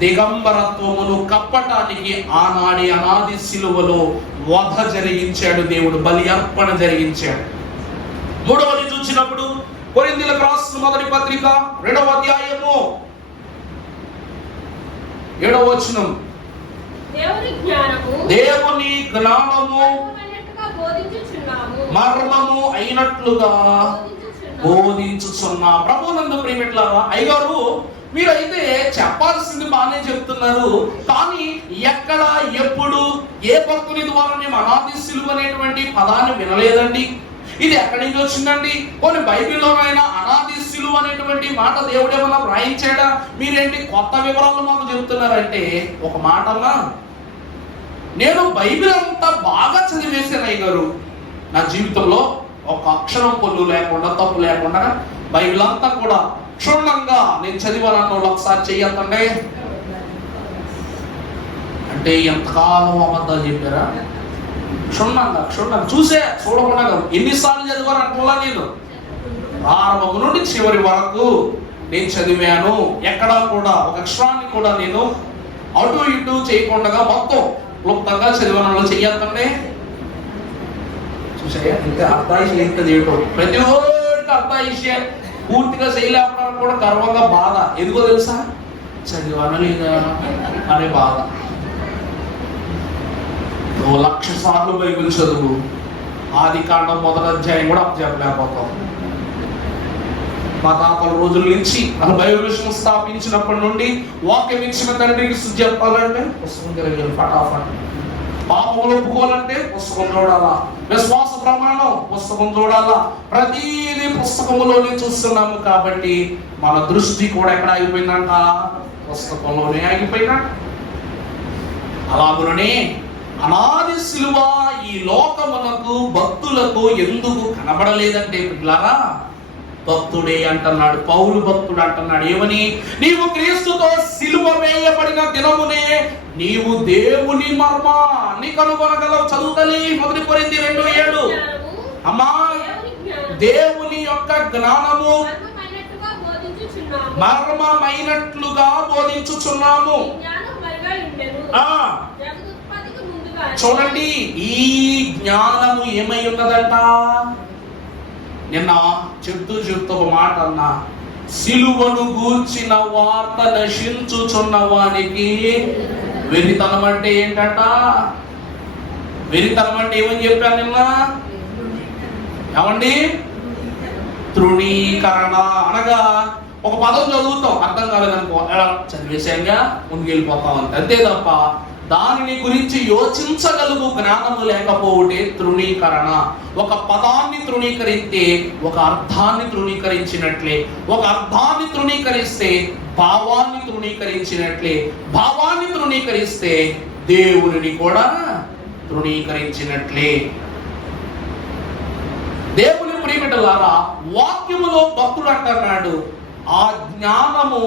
దిగంబరత్వమును కప్పటానికి ఆనాడి అనాది సిలువలో వధ జరిగించాడు దేవుడు, బలి అర్పణ జరిగించాడు. మూడవది చూసినప్పుడు కొరింథీయులకు రాసిన మొదటి పత్రిక 2వ అధ్యాయము 7వ వచనం, దేవుని జ్ఞానము మర్మము అయినట్లుగా బోధించుచున్నా. ప్రభువునందు ప్రియమిత్రులారా, అయ్యగారు మీరైతే చెప్పాల్సింది బాగానే చెప్తున్నారు, కానీ ఎక్కడ ఎప్పుడు ఏ భక్తుని ద్వారా మేము అనాది సిలువ అనేటువంటి పదాన్ని వినలేదండి. ఇది ఎక్కడి నుంచి వచ్చిందండి? కొన్ని బైబిల్లోనైనా అనాది సిలువ అనేటువంటి మాట దేవుడు ఏమన్నా వ్రాయించాడా? మీరేంటి కొత్త వివరాలు మాకు చెప్తున్నారంటే, ఒక మాట అన్నా, నేను బైబిల్ అంతా బాగా చదివేశాను అయ్యగారు. నా జీవితంలో ఒక అక్షరం పొల్లు లేకుండా, తప్పు లేకుండా బైబిల్ అంతా కూడా క్షుణ్ణంగా నేను చదివానన్న వాళ్ళు ఒకసారి చెయ్యొద్దండి. అంటే ఎంతకాలం అబద్ధాలు చెప్పారా? క్షుణ్ణంగా చూడకుండా ఎన్నిసార్లు చదివారు అంటున్నా నేను, ప్రారంభం నుండి చివరి వరకు నేను చదివాను. ఎక్కడా కూడా ఒక అక్షరాన్ని కూడా నేను అటు ఇటు చేయకుండా మొత్తం క్లుప్తంగా చదివాను. చెయ్యత్తండి చూసాయా, ఇంకా అర్థాయిషి ఎంత చేయటం, ప్రతి ఒక్కటి అర్థాయిషే. పూర్తిగా చేయలేకపోవడానికి కూడా గర్వంగా బాధ. ఎందుకో తెలుసా, చదివానా లేదా అనే బాధ. 1,00,000 సార్లు బైబిల్ చదువు, ఆదికాండం 1వ అధ్యాయం కూడా చెప్పలేకపోతాం. మా తాతల రోజుల నుంచి అసలు బైబిల్ విషయం స్థాపించినప్పటి నుండి వాక్యం ఇచ్చిన తండ్రికి శుద్ధి చెప్పాలంటే పుస్తకం తిరగాలి ఫటాఫట్. పాపములు ఒప్పుకోవాలంటే పుస్తకం చూడాలా, విశ్వాస ప్రమాణం పుస్తకం చూడాలా, ప్రతిదీ పుస్తకంలోనే చూస్తున్నాము. కాబట్టి మన దృష్టి కూడా ఎక్కడ ఆగిపోయిందంట, పుస్తకంలోనే ఆగిపోయిందంట. అలాగునే అనాది శిలువ ఈ లోకమునకు భక్తులకు ఎందుకు కనబడలేదంటే పిల్లారా, భక్తుడే అంటున్నాడు, పౌలు భక్తుడు అంటున్నాడు ఏమని, నీవు క్రీస్తుతో సిలువ వేయబడిన దినమునే నీవు దేవుని మర్మాన్ని కనుగొనగలవు. చదువుతలే 1 కొరింథీ 2:7. అమ్మా, దేవుని యొక్క జ్ఞానము మర్మమైనట్లుగా బోధించుచున్నాము. చూడండి, ఈ జ్ఞానము ఏమై ఉన్నదంట. నిన్న చెప్తూ ఒక మాట అన్నా, సిలువను గూర్చిన వార్త నశించుచున్న వానికి వెరితనం అంటే ఏంటంట. వెరితనం అంటే ఏమని చెప్పాను నిన్న, ఏమండి, తృణీకరణ. అనగా ఒక పదం చదువుతాం, అర్థం కాలేదనుకో చదివేశాంగా ముందుకెళ్ళిపోతాం అంతే తప్ప దానిని గురించి యోచించగలుగు జ్ఞానము లేకపోతే తృణీకరణ. ఒక పదాన్ని తృణీకరిస్తే ఒక అర్థాన్ని తృణీకరించినట్లే, ఒక అర్థాన్ని తృణీకరిస్తే భావాన్ని తృణీకరించినట్లే, భావాన్ని తృణీకరిస్తే దేవుని కూడా తృణీకరించినట్లే. దేవుని ప్రియమిటలారా, వాక్యములో భక్తుడు అంటున్నాడు, ఆ జ్ఞానము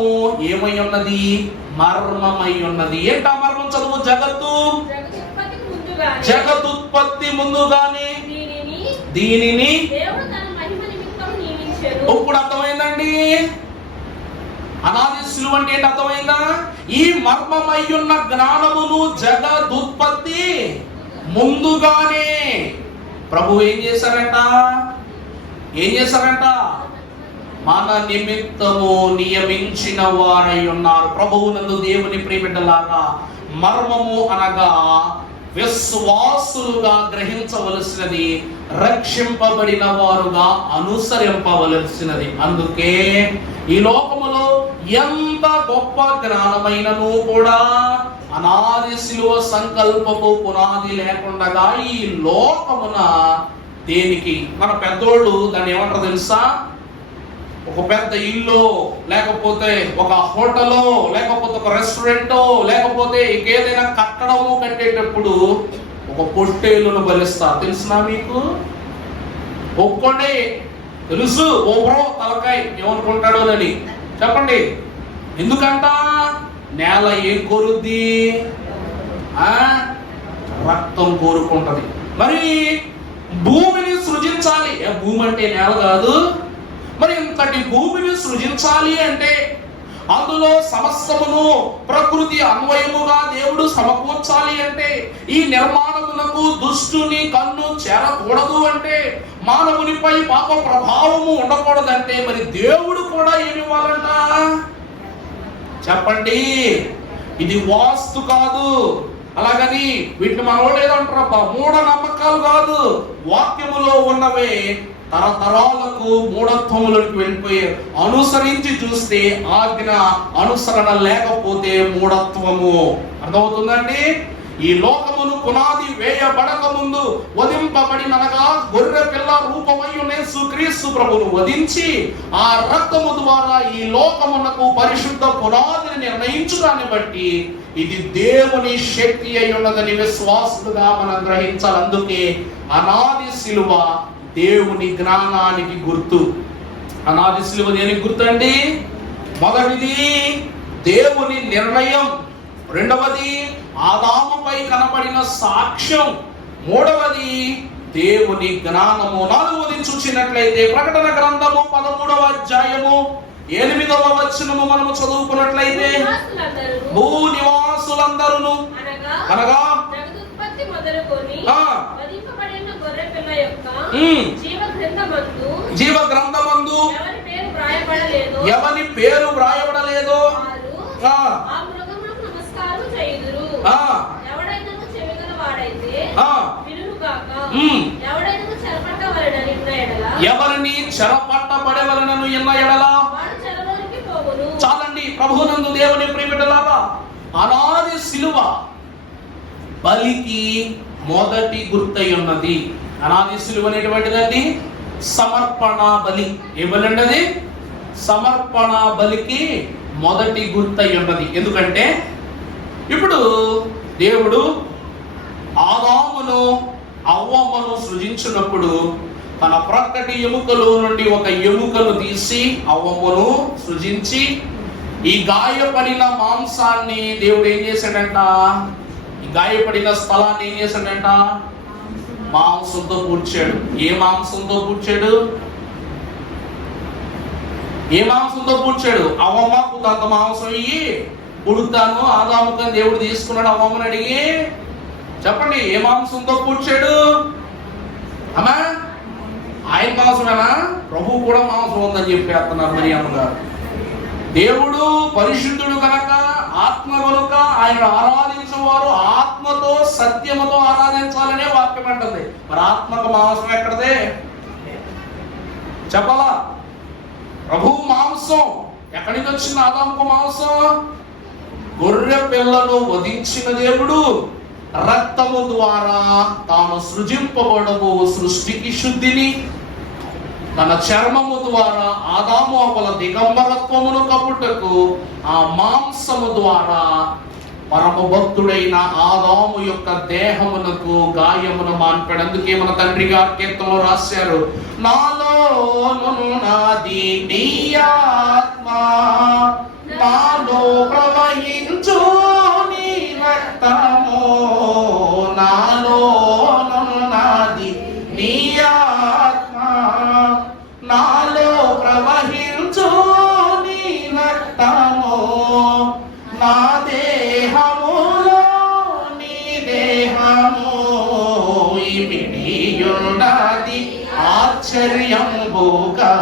ఏమై ఉన్నది, మర్మమై ఉన్నది. ఏంటా మర్మం? చదువు. జగదుత్పత్తి ముందుగానే దీనిని. ఇప్పుడు అర్థమైందండి, అనాది శిలువ అంటే ఏంటి అర్థమైందా? ఈ మర్మమై ఉన్న జ్ఞానమును జగదుత్పత్తి ముందుగానే ప్రభు ఏం చేశారంట, మన నిమిత్తము నియమించిన వారై ఉన్నారు. ప్రభువునందు దేవుని ప్రియబిడ్డలారా, మర్మము అనగా విశ్వాసులుగా గ్రహించవలసినది, రక్షింపబడిన వారుగా అనుసరింపవలసినది. అందుకే ఈ లోకములో ఎంత గొప్ప జ్ఞానమైనను కూడా అనాది శిలువ సంకల్పపు పునాది లేకుండా ఈ లోకమున దేనికి, మన పెద్దోళ్ళు దాన్ని ఏమంటారు తెలుసా, ఒక పెద్ద ఇల్లు, లేకపోతే ఒక హోటలో, లేకపోతే ఒక రెస్టారెంటో, లేకపోతే ఇంకేదైనా కట్టడము కట్టేటప్పుడు ఒక పొట్టేలును బలిస్తారు. తెలుసునా మీకు? ఒక్కొండే తెలుసు. ఓ బ్రో తలకాయ ఏమనుకుంటాడోనని చెప్పండి. ఎందుకంట? నేల ఏం కోరుద్ది? రక్తం కోరుకుంటది. మరి భూమిని సృజించాలి. భూమి అంటే నేల కాదు. మరి ఇంతటి భూమిని సృజించాలి అంటే అందులో సమస్తమును ప్రకృతి అన్వయముగా దేవుడు సమకూర్చాలి అంటే, ఈ నిర్మాణమునకు దుష్టుని కన్ను చేరకూడదు అంటే, మానవునిపై పాప ప్రభావము ఉండకూడదంటే మరి దేవుడు కూడా ఏమి ఇవ్వాలంట చెప్పండి? ఇది వాస్తు కాదు. అలాగని వీటిని మనోడు ఏదంటారబ్బా, మూఢ నమ్మకాలు కాదు. వాక్యములో ఉన్నవే తరతరాలకు మూఢత్వములకు వెళ్ళిపోయే. అనుసరించి చూస్తే ఆజ్ఞ, అనుసరణ లేకపోతే మూఢత్వము. అర్థమవుతుందండి? ఈ లోకమును పునాది వేయబడక ముందు వధింపబడినగా గొర్రె పిల్ల రూపమై యేసు క్రీస్తు ప్రభువును వధించి ఆ రక్తము ద్వారా ఈ లోకమునకు పరిశుద్ధ పునాదిని నిర్ణయించుదాన్ని బట్టి ఇది దేవుని శక్తి అయి ఉన్నదని విశ్వాసులుగా మనం గ్రహించాలి. అందుకే అనాది శిలువ దేవుని జ్ఞానానికి గుర్తు. అనాది శిలువ దేనికి గుర్తు అండి? మొదటిది దేవుని నిర్ణయం, రెండవది ఆదాముపై కనబడిన సాక్ష్యం, మూడవది దేవుని జ్ఞానము. 4వది చూసినట్లయితే ప్రకటన గ్రంథము 13వ అధ్యాయము 8వ వచనము మనము చదువుకున్నట్లయితే, భూనివాసులందరూ అనగా జీవ గ్రంథమందు ఎవరి పేరు వ్రాయబడలేదో ఎవరిని చెరపట్టబడవలనను ఎన్న ఎడల. చాలండి ప్రభునందు దేవుని ప్రియబిడ్డలారా, అనాది సిలువ బలికి మొదటి గుర్తై ఉన్నది. అనాది సిలువ అనేటువంటిదండి సమర్పణ బలి. ఏ బలి అండి అది? సమర్పణ బలికి మొదటి గుర్తై ఉన్నది. ఎందుకంటే ఇప్పుడు దేవుడు ఆదామును అవ్వమ్మను సృజించినప్పుడు తన ప్రక్కటి ఎముకలో నుండి ఒక ఎముకను తీసి అవ్వమ్మను సృజించి ఈ గాయపడిన మాంసాన్ని దేవుడు ఏం చేశాడంట? ఈ గాయపడిన స్థలాన్ని ఏం చేశాడంట? మాంసంతో పూడ్చాడు. ఏ మాంసంతో పూడ్చాడు? ఏ మాంసంతో పూడ్చాడు? అవ్వమ్మకు కొంత మాంసం ఇయ్యి పుడుతాను ఆదాముకని దేవుడు తీసుకున్నాడు. అవ్వమ్మని అడిగి చెప్పండి, ఏ మాంసంతో పూడ్చాడు? అమ్మా ఆయన మాంసమేనా? ప్రభు కూడా మాంసం ఉందని చెప్పేస్తున్నారు మరి అమ్మగారు. దేవుడు పరిశుద్ధుడు కనుక, ఆత్మ కనుక ఆయన ఆరాధించేవారు ఆత్మతో సత్యముతో ఆరాధించాలనే వాక్యం అంటుంది. మరి ఆత్మకు మాంసం ఎక్కడదే చెప్పాలా? ప్రభు మాంసం ఎక్కడి నుంచి వచ్చింది? ఆదాముకు మాంసం. గొర్రె పిల్లను వధించిన దేవుడు రక్తము ద్వారా తాను సృజింపబడము సృష్టికి శుద్ధిని, తన చర్మము ద్వారా ఆదాము అవ్వల దిగంబరత్వమును కప్పుటకు ఆ మాంసము ద్వారా పరమ భక్తుడైన ఆదాము యొక్క దేహమునకు గాయమును మాన్పాడు. అందుకే మన తండ్రి గారి కీర్తనలో రాశారు, నాలో నాది నీ ఆత్మ, నాలో ప్రవహించు నీ రక్తము, నాలో నాది నీ ఆత్మ, నాలో ప్రవహించు నీ రక్తము, నా దేహములో నీ దేహము ఇమిడియున్నది ఆశ్చర్యంబుగా,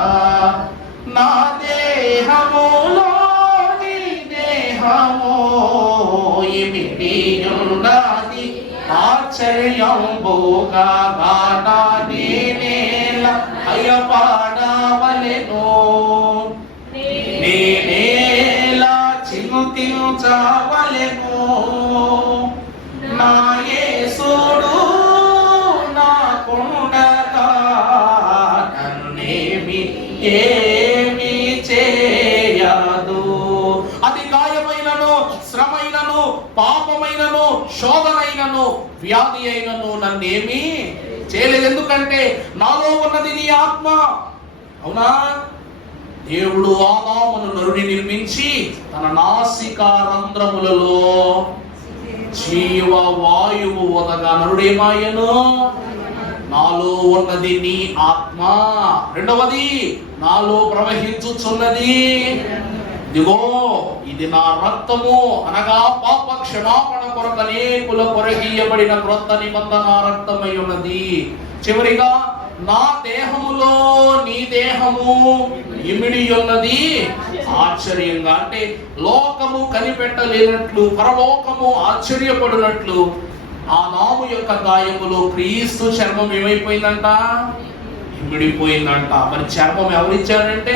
నా దేహములో నీ దేహము ఇమిడియున్నది ఆశ్చర్యంబుగా, గానా నేనేల భయపడవలెను, నేనేలా చింతించవలెను, నా యేసుడు నాకుండగా నన్నేమి ఏమి చేయదు. అది గాయమైనను, శ్రమైనను, పాపమైనను, శోధనైనను, వ్యాధి అయినను నన్నేమి చేయలేదు. ఎందుకంటే నాలో ఉన్నది నీ ఆత్మ. అవునా? దేవుడు ఆదామును నరుని నిర్మించి తన నాసికా రంధ్రములలో జీవ వాయువు వదగా నరుడేమాయను? నాలో ఉన్నది నీ ఆత్మ. రెండవది, నాలో ప్రవహించుచున్నది ఇదిగో ఇది నా రక్తము, అనగా పాప క్షమాపణ కొరకు అనేకుల కొరగీయబడిన క్రొత్త నిబంధన రక్తమై ఉన్నది. చివరిగా నా దేహములో నీ దేహము ఇమిడి ఉన్నది ఆశ్చర్యంగా. అంటే లోకము కనిపెట్టలేనట్లు, పరలోకము ఆశ్చర్యపడినట్లు ఆ నాము యొక్క గాయములో క్రీస్తు చర్మం ఏమైపోయిందంట? ఇమిడిపోయిందంట. మరి చర్మం ఎవరిచ్చారంటే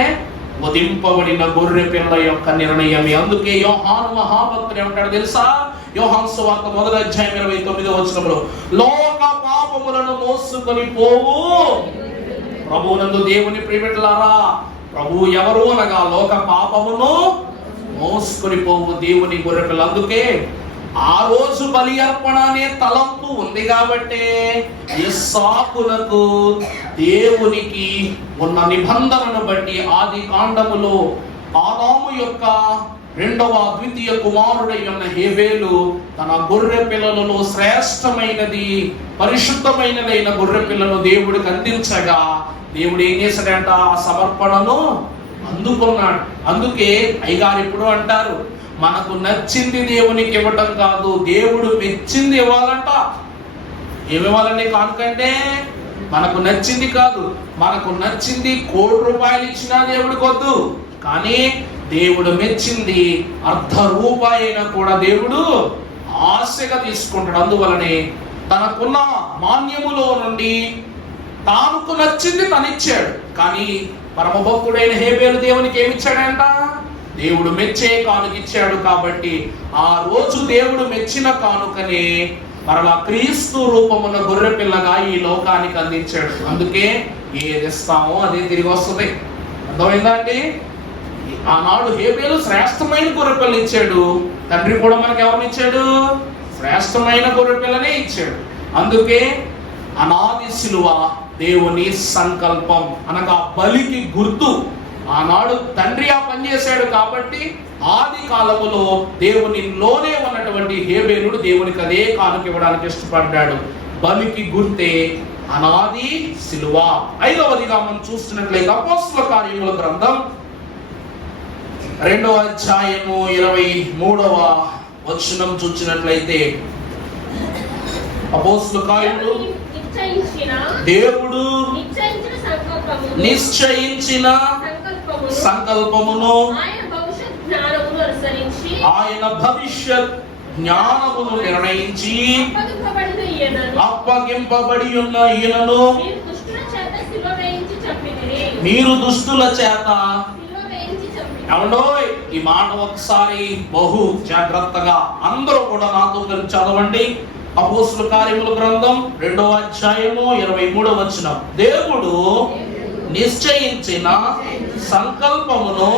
వధింపబడిన గొర్రె పిల్ల యొక్క నిర్ణయమే. అందుకే యోహాను మహాభక్తుడు ఏమంటాడు తెలుసా? యోహాను సువార్త 1వ అధ్యాయం 29వ వచనంలో, లోక పాపములను మోసుకొని పోవు ప్రభువునందు దేవుని ప్రియబిడ్డలారా, ప్రభువు ఎవరు అనగా లోక పాపమును మోసుకొని పోవు దేవుని గొర్రె పిల్ల. అందుకే ఆ రోజు బలి అర్పణ అనే తలంపు ఉంది కాబట్టే ఇస్సాకులకు దేవునికి ఉన్న నిబంధనను బట్టి ఆది కాండములో ఆదాము యొక్క రెండవ ద్వితీయ కుమారుడైన హేబేలు తన గొర్రె పిల్లలలో శ్రేష్టమైనది పరిశుద్ధమైనదైన గొర్రె పిల్లను దేవుడికి అందించగా దేవుడు ఏం చేశాడంట? ఆ సమర్పణను అందుకున్నాడు. అందుకే అయ్యగారు ఎప్పుడు అంటారు, మనకు నచ్చింది దేవునికి ఇవ్వటం కాదు, దేవుడు మెచ్చింది ఇవ్వాలంట. ఏమివ్వాలండి కానుకంటే? మనకు నచ్చింది కాదు, మనకు నచ్చింది ₹1,00,00,000 ఇచ్చినా దేవుడికి వద్దు. కానీ దేవుడు మెచ్చింది ₹1/2 అయినా కూడా దేవుడు ఆశగా తీసుకుంటాడు. అందువలనే తనకున్న మాన్యములో నుండి తానుకు నచ్చింది తనిచ్చాడు. కానీ పరమభక్తుడైన హేబేలు దేవునికి ఏమిచ్చాడంట? దేవుడు మెచ్చే కానుక ఇచ్చాడు. కాబట్టి ఆ రోజు దేవుడు మెచ్చిన కానుకనే మరలా క్రీస్తు రూపమున గొర్రె పిల్లగా ఈ లోకానికి అందించాడు. అందుకే ఏది ఇస్తామో అదే తిరిగి వస్తుంది. అర్థమైందా అండి? ఆనాడు హేబేలు శ్రేష్టమైన గొర్రె పిల్ల ఇచ్చాడు, తండ్రి కూడా మనకు ఎవరిని ఇచ్చాడు? శ్రేష్టమైన గొర్రె పిల్లనే ఇచ్చాడు. అందుకే అనాది శిలువ దేవుని సంకల్పం అనగా బలికి గుర్తు. ఆనాడు తండ్రి ఆ పని చేశాడు కాబట్టి ఆది కాలములో దేవునిలోనే ఉన్నటువంటి హేబేలుడు దేవునికి అదే కానుక ఇవ్వడానికి ఇష్టపడ్డాడు. బలికి గుర్తే అనాది శిలువ. 5వదిగా మనం చూస్తున్నట్లయితే అపోస్తలుల కార్యముల గ్రంథం 2వ అధ్యాయము 23వ వచనం చూసినట్లయితే, అపోస్తలుల కార్యములు దేవుడు నిశ్చయించిన సంకల్పమును ఆయన భవిష్యత్ జ్ఞానమును నిర్ణయించి అప్పగింపబడి ఉన్న ఈయనను మీరు దుష్టుల చేత. ఏమండోయ్, ఈ మాట ఒకసారి బహు జాగ్రత్తగా అందరూ కూడా నాతో కలిసి చదవండి. అపోస్తలుల కార్యముల గ్రంథం 2వ అధ్యాయము 23వ వచనం. దేవుడు నిశ్చయించిన సంకల్పమును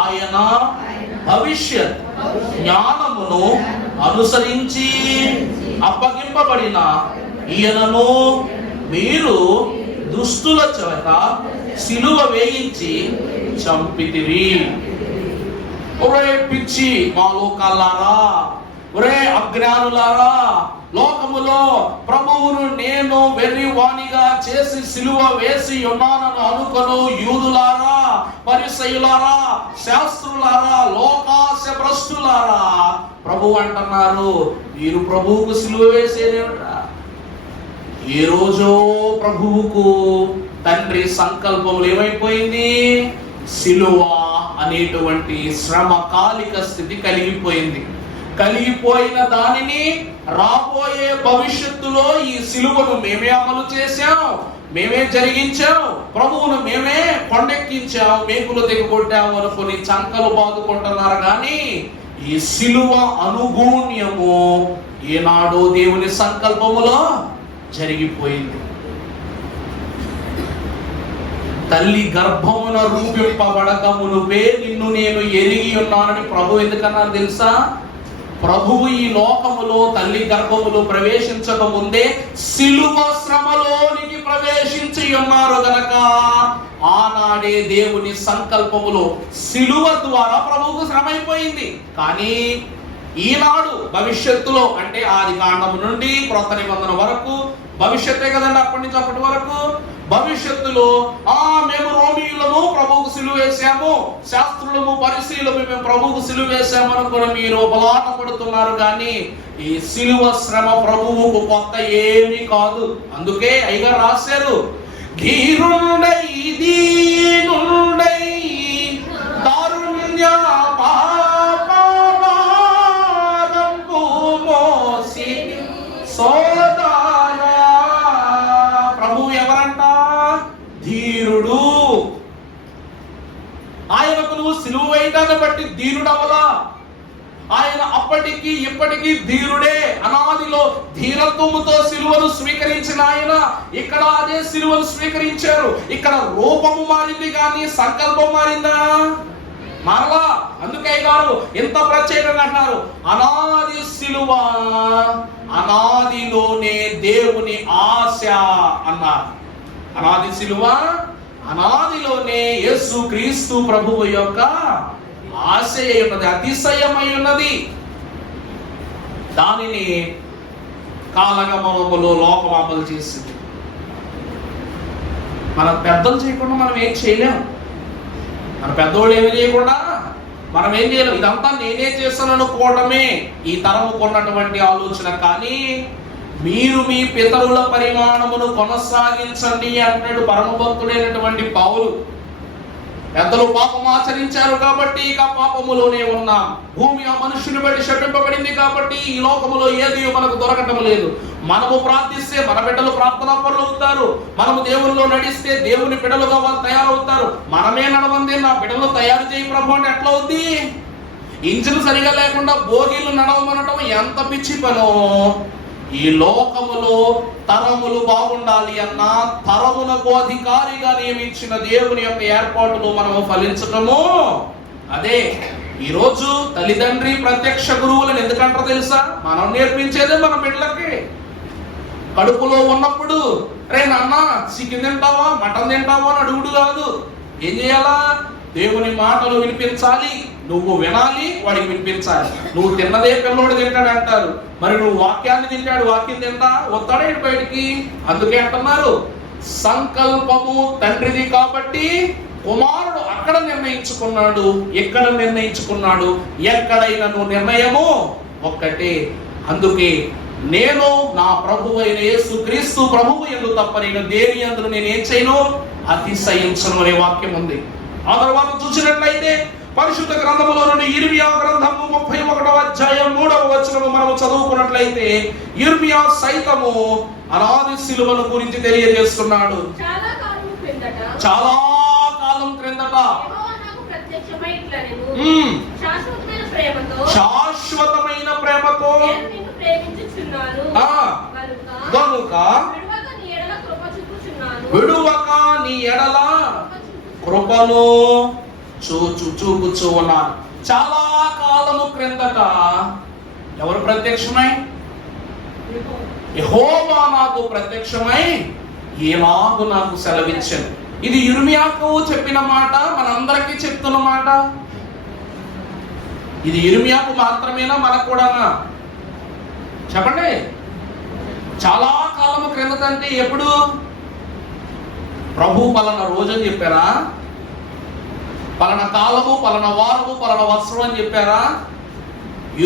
ఆయన భవిష్యత్ జ్ఞానమును అనుసరించి అప్పగింపబడిన ఈయనను మీరు దుష్టుల చేత సిలువ వేయించి చంపితిరి. ఒరే పిచ్చి మాలోకాలారా, ఒరే అజ్ఞానులారా, లోకములో ప్రభువును నేను వెర్రివాణిగా చేసి సిలువ వేసి ఉన్నానని అనుకొను యూదులారా, పరిసయ్యులారా, శాస్త్రులారా, లోకాశ భ్రష్టులారా, ప్రభు అంటున్నారు, మీరు ప్రభువుకు సిలువ వేసేదేమిట్రా? ఏ రోజో ప్రభువుకు తండ్రి సంకల్పములు ఏమైపోయింది? సిలువ అనేటువంటి శ్రమకాలిక స్థితి కలిగిపోయింది. కలిగిపోయిన దానిని రాబోయే భవిష్యత్తులో ఈ సిలువను మేమే అమలు చేశాం, మేమే జరిగించాం, ప్రభువును మేమే కొండెక్కించాం, మేకులు దిగొట్టాము అనుకుని చంకలు బాదుకుంటున్నారు. కానీ ఈ సిలువ అనుగూణ్యము ఏనాడో దేవుని సంకల్పములో జరిగిపోయింది. తల్లి గర్భమున రూపింపబడక మునుపే నిన్ను నేను ఎరిగి ఉన్నానని ప్రభు ఎందుకన్నారు తెలుసా? ప్రభువు ఈ లోకములో తల్లి గర్భములో ప్రవేశించక ముందే సిలువ శ్రమలోనికి ప్రవేశించి ఉన్నారు గనక ఆనాడే దేవుని సంకల్పములో సిలువ ద్వారా ప్రభువుకు శ్రమ అయిపోయింది. కానీ ఈనాడు భవిష్యత్తులో అంటే ఆది కాండము నుండి క్రొత్త నిబంధన వరకు భవిష్యత్తే కదండి, అప్పటి నుంచి అప్పటి వరకు భవిష్యత్తులో మేము రోమీయులము ప్రభువుకు సిలువ వేసాము, శాస్త్రులము పరిశీలము మేము ప్రభువుకు సిలువ వేసాము అనుకుని మీరు బలాట పడుతున్నారు. కానీ ఈ సిలువ శ్రమ ప్రభువుకు కొత్త ఏమీ కాదు. అందుకే అయ్యగారు రాశారు, ధీరుండై దీనుండై దారుణ్య పాపమానంపు మోసి సోదరా. ప్రభువు ఎవరంట? ధీరుడు. ఆయనకు నువ్వు సిలువ వేయడాన్ని బట్టి ధీరుడవలా? ఆయన అప్పటికి ఇప్పటికీ ధీరుడే. అనాదిలో ధీరత్వముతో సిలువను స్వీకరించిన ఆయన ఇక్కడ అదే సిలువను స్వీకరించారు. ఇక్కడ రూపము మారింది కానీ సంకల్పం మారిందా? మరలా. అందుకే గారు ఎంత ప్రత్యేకంగా అంటున్నారు, అనాది సిలువ అనాదిలోనే దేవుని ఆశ అన్నారు. అనాది సిలువ అనాదిలోనే యేసు క్రీస్తు ప్రభువు యొక్క ఆశ అయి ఉన్నది, అతిశయమై ఉన్నది. దానిని కాలగమనములో లోకం అమలు చేసింది. మన పెద్దలు చేయకుండా మనం ఏం చేయలేము. మన పెద్దోళ్ళు ఏమి చేయకుండా మనం ఏం చేయలేం. ఇదంతా నేనే చేస్తాను అనుకోవడమే ఈ తరముకు ఉన్నటువంటి ఆలోచన. కానీ మీరు మీ పితరుల పరిమాణమును కొనసాగించండి అంటాడు పరమభక్తుడైనటువంటి పౌలు. పెద్దలు పాపం ఆచరించారు కాబట్టి ఇక పాపములోనే ఉన్నాం. భూమి ఆ మనుషుని బట్టి శపింపబడింది కాబట్టి ఈ లోకములో ఏది మనకు దొరకటం లేదు. మనము ప్రార్థిస్తే మన బిడ్డలు ప్రార్థనా పరులు అవుతారు. మనము దేవుల్లో నడిస్తే దేవుని బిడ్డలుగా వాళ్ళు తయారవుతారు. మనమే నడవంది నా బిడ్డలు తయారు చేయి ప్రభు అంటే ఎట్లా అవుద్ది? ఇంజిన్ సరిగా లేకుండా బోగీలు నడవమనటం ఎంత పిచ్చి పనో. ఈ లోకములో తరములు బాగుండాలి అన్న తరమునకు అధికారిగా నియమించిన దేవుని యొక్క ఏర్పాటులో మనము ఫలించటము అదే. ఈరోజు తల్లిదండ్రి ప్రత్యక్ష గురువులను ఎందుకంటారో తెలుసా? మనం నేర్పించేదే మన బిడ్డలకి. కడుపులో ఉన్నప్పుడు రే నాన్న చికెన్ తింటావా మటన్ తింటావా అని అడుగుడు కాదు. ఏం చేయాలా? దేవుని మాటలు వినిపించాలి, నువ్వు వినాలి, వాడికి వినిపించాలి. నువ్వు తిన్నదే పిల్లోడు తింటాడు అంటారు, మరి నువ్వు వాక్యాన్ని తింటాడు, వాక్యం తింటా వస్తాడే బయటికి. అందుకే అంటున్నారు సంకల్పము తండ్రిది కాబట్టి కుమారుడు అక్కడ నిర్ణయించుకున్నాడు, ఎక్కడ నిర్ణయించుకున్నాడు, ఎక్కడైనా నిర్ణయము ఒక్కటే. అందుకే నేను నా ప్రభువు అయిన యేసుక్రీస్తు ప్రభువు యందు తప్ప నేను దేని యందు నేను ఏం చేయను, అతిశయించను అనే వాక్యం ఉంది. ఆ తర్వాత చూసినట్లయితే పరిశుద్ధ గ్రంథములో నుండి ఇర్మియా గ్రంథము 31వ అధ్యాయం 3వ వచనము మనము చదువుకున్నట్లయితే ఇర్మియా సైతము అనాది సిలువను గురించి తెలియజేస్తున్నాడు. చాలా కాలం క్రిందట శాశ్వతమైన ప్రేమతో కనుక విడువక నీ ఎడల కృపను చూపుచూ ఉన్నాను. చాలా కాలము క్రిందట ఎవరు ప్రత్యక్షమై? యెహోవా నాకు ప్రత్యక్షమై ఎలాగూ నాకు సెలవిచ్చాను. ఇది ఇర్మియాకు చెప్పిన మాట, మనందరికీ చెప్తున్న మాట. ఇది ఇర్మియాకు మాత్రమేనా మనకు కూడానా? చెప్పండి. చాలా కాలము క్రిందట అంటే ఎప్పుడు? ప్రభు పలానా రోజు అని చెప్పారా? పలానా కాలము, పలానా వారము, పలానా వత్సరం అని చెప్పారా?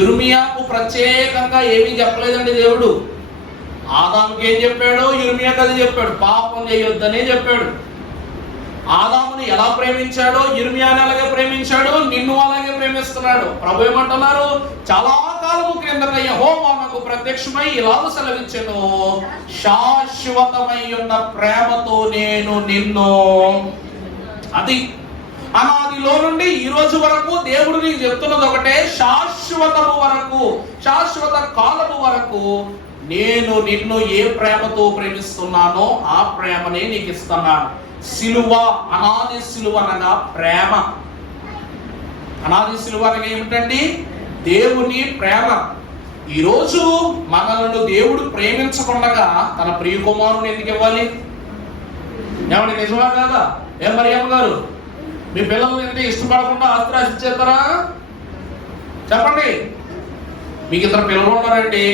ఇర్మియాకు ప్రత్యేకంగా ఏమీ చెప్పలేదండి దేవుడు. ఆదాముకి ఏం చెప్పాడు, ఇర్మియాకు అది చెప్పాడు. పాపం చేయొద్దనే చెప్పాడు. ఆదాముని ఎలా ప్రేమించాడో ఇర్మియాని అలాగే ప్రేమించాడు, నిన్ను అలాగే ప్రేమిస్తున్నాడు. ప్రభు ఏమంటున్నారు? చాలా కాలము క్రిందట యెహోవా నాకు ప్రత్యక్షమై ఇలాగ సెలవిచ్చెను, శాశ్వతమై ఉన్న ప్రేమతో నేను నిన్ను. అది అనాదిలో నుండి ఈ రోజు వరకు దేవుడు నీకు చెప్తున్నది ఒకటే, శాశ్వతము వరకు, శాశ్వత కాలము వరకు నేను నిన్ను ఏ ప్రేమతో ప్రేమిస్తున్నానో ఆ ప్రేమనే నీకు ఇస్తున్నాను. సిలువ, అనాది సిలువ అనగా ప్రేమ. అనాది సిలువ అనగా ఏమిటండి? దేవుని ప్రేమ. ఈరోజు మనల్ని దేవుడు ప్రేమించకుండా తన ప్రియ కుమారుని ఎందుకు ఇవ్వాలి? ఏమన్నా నిజమా కాదా? ఏం మరి అమ్మగారు, మీ పిల్లలు ఏంటి ఇష్టపడకుండా ఆస్తి ఇచ్చేస్తారా? చెప్పండి. మీకు ఇద్దరు పిల్లలు ఉన్నారండి.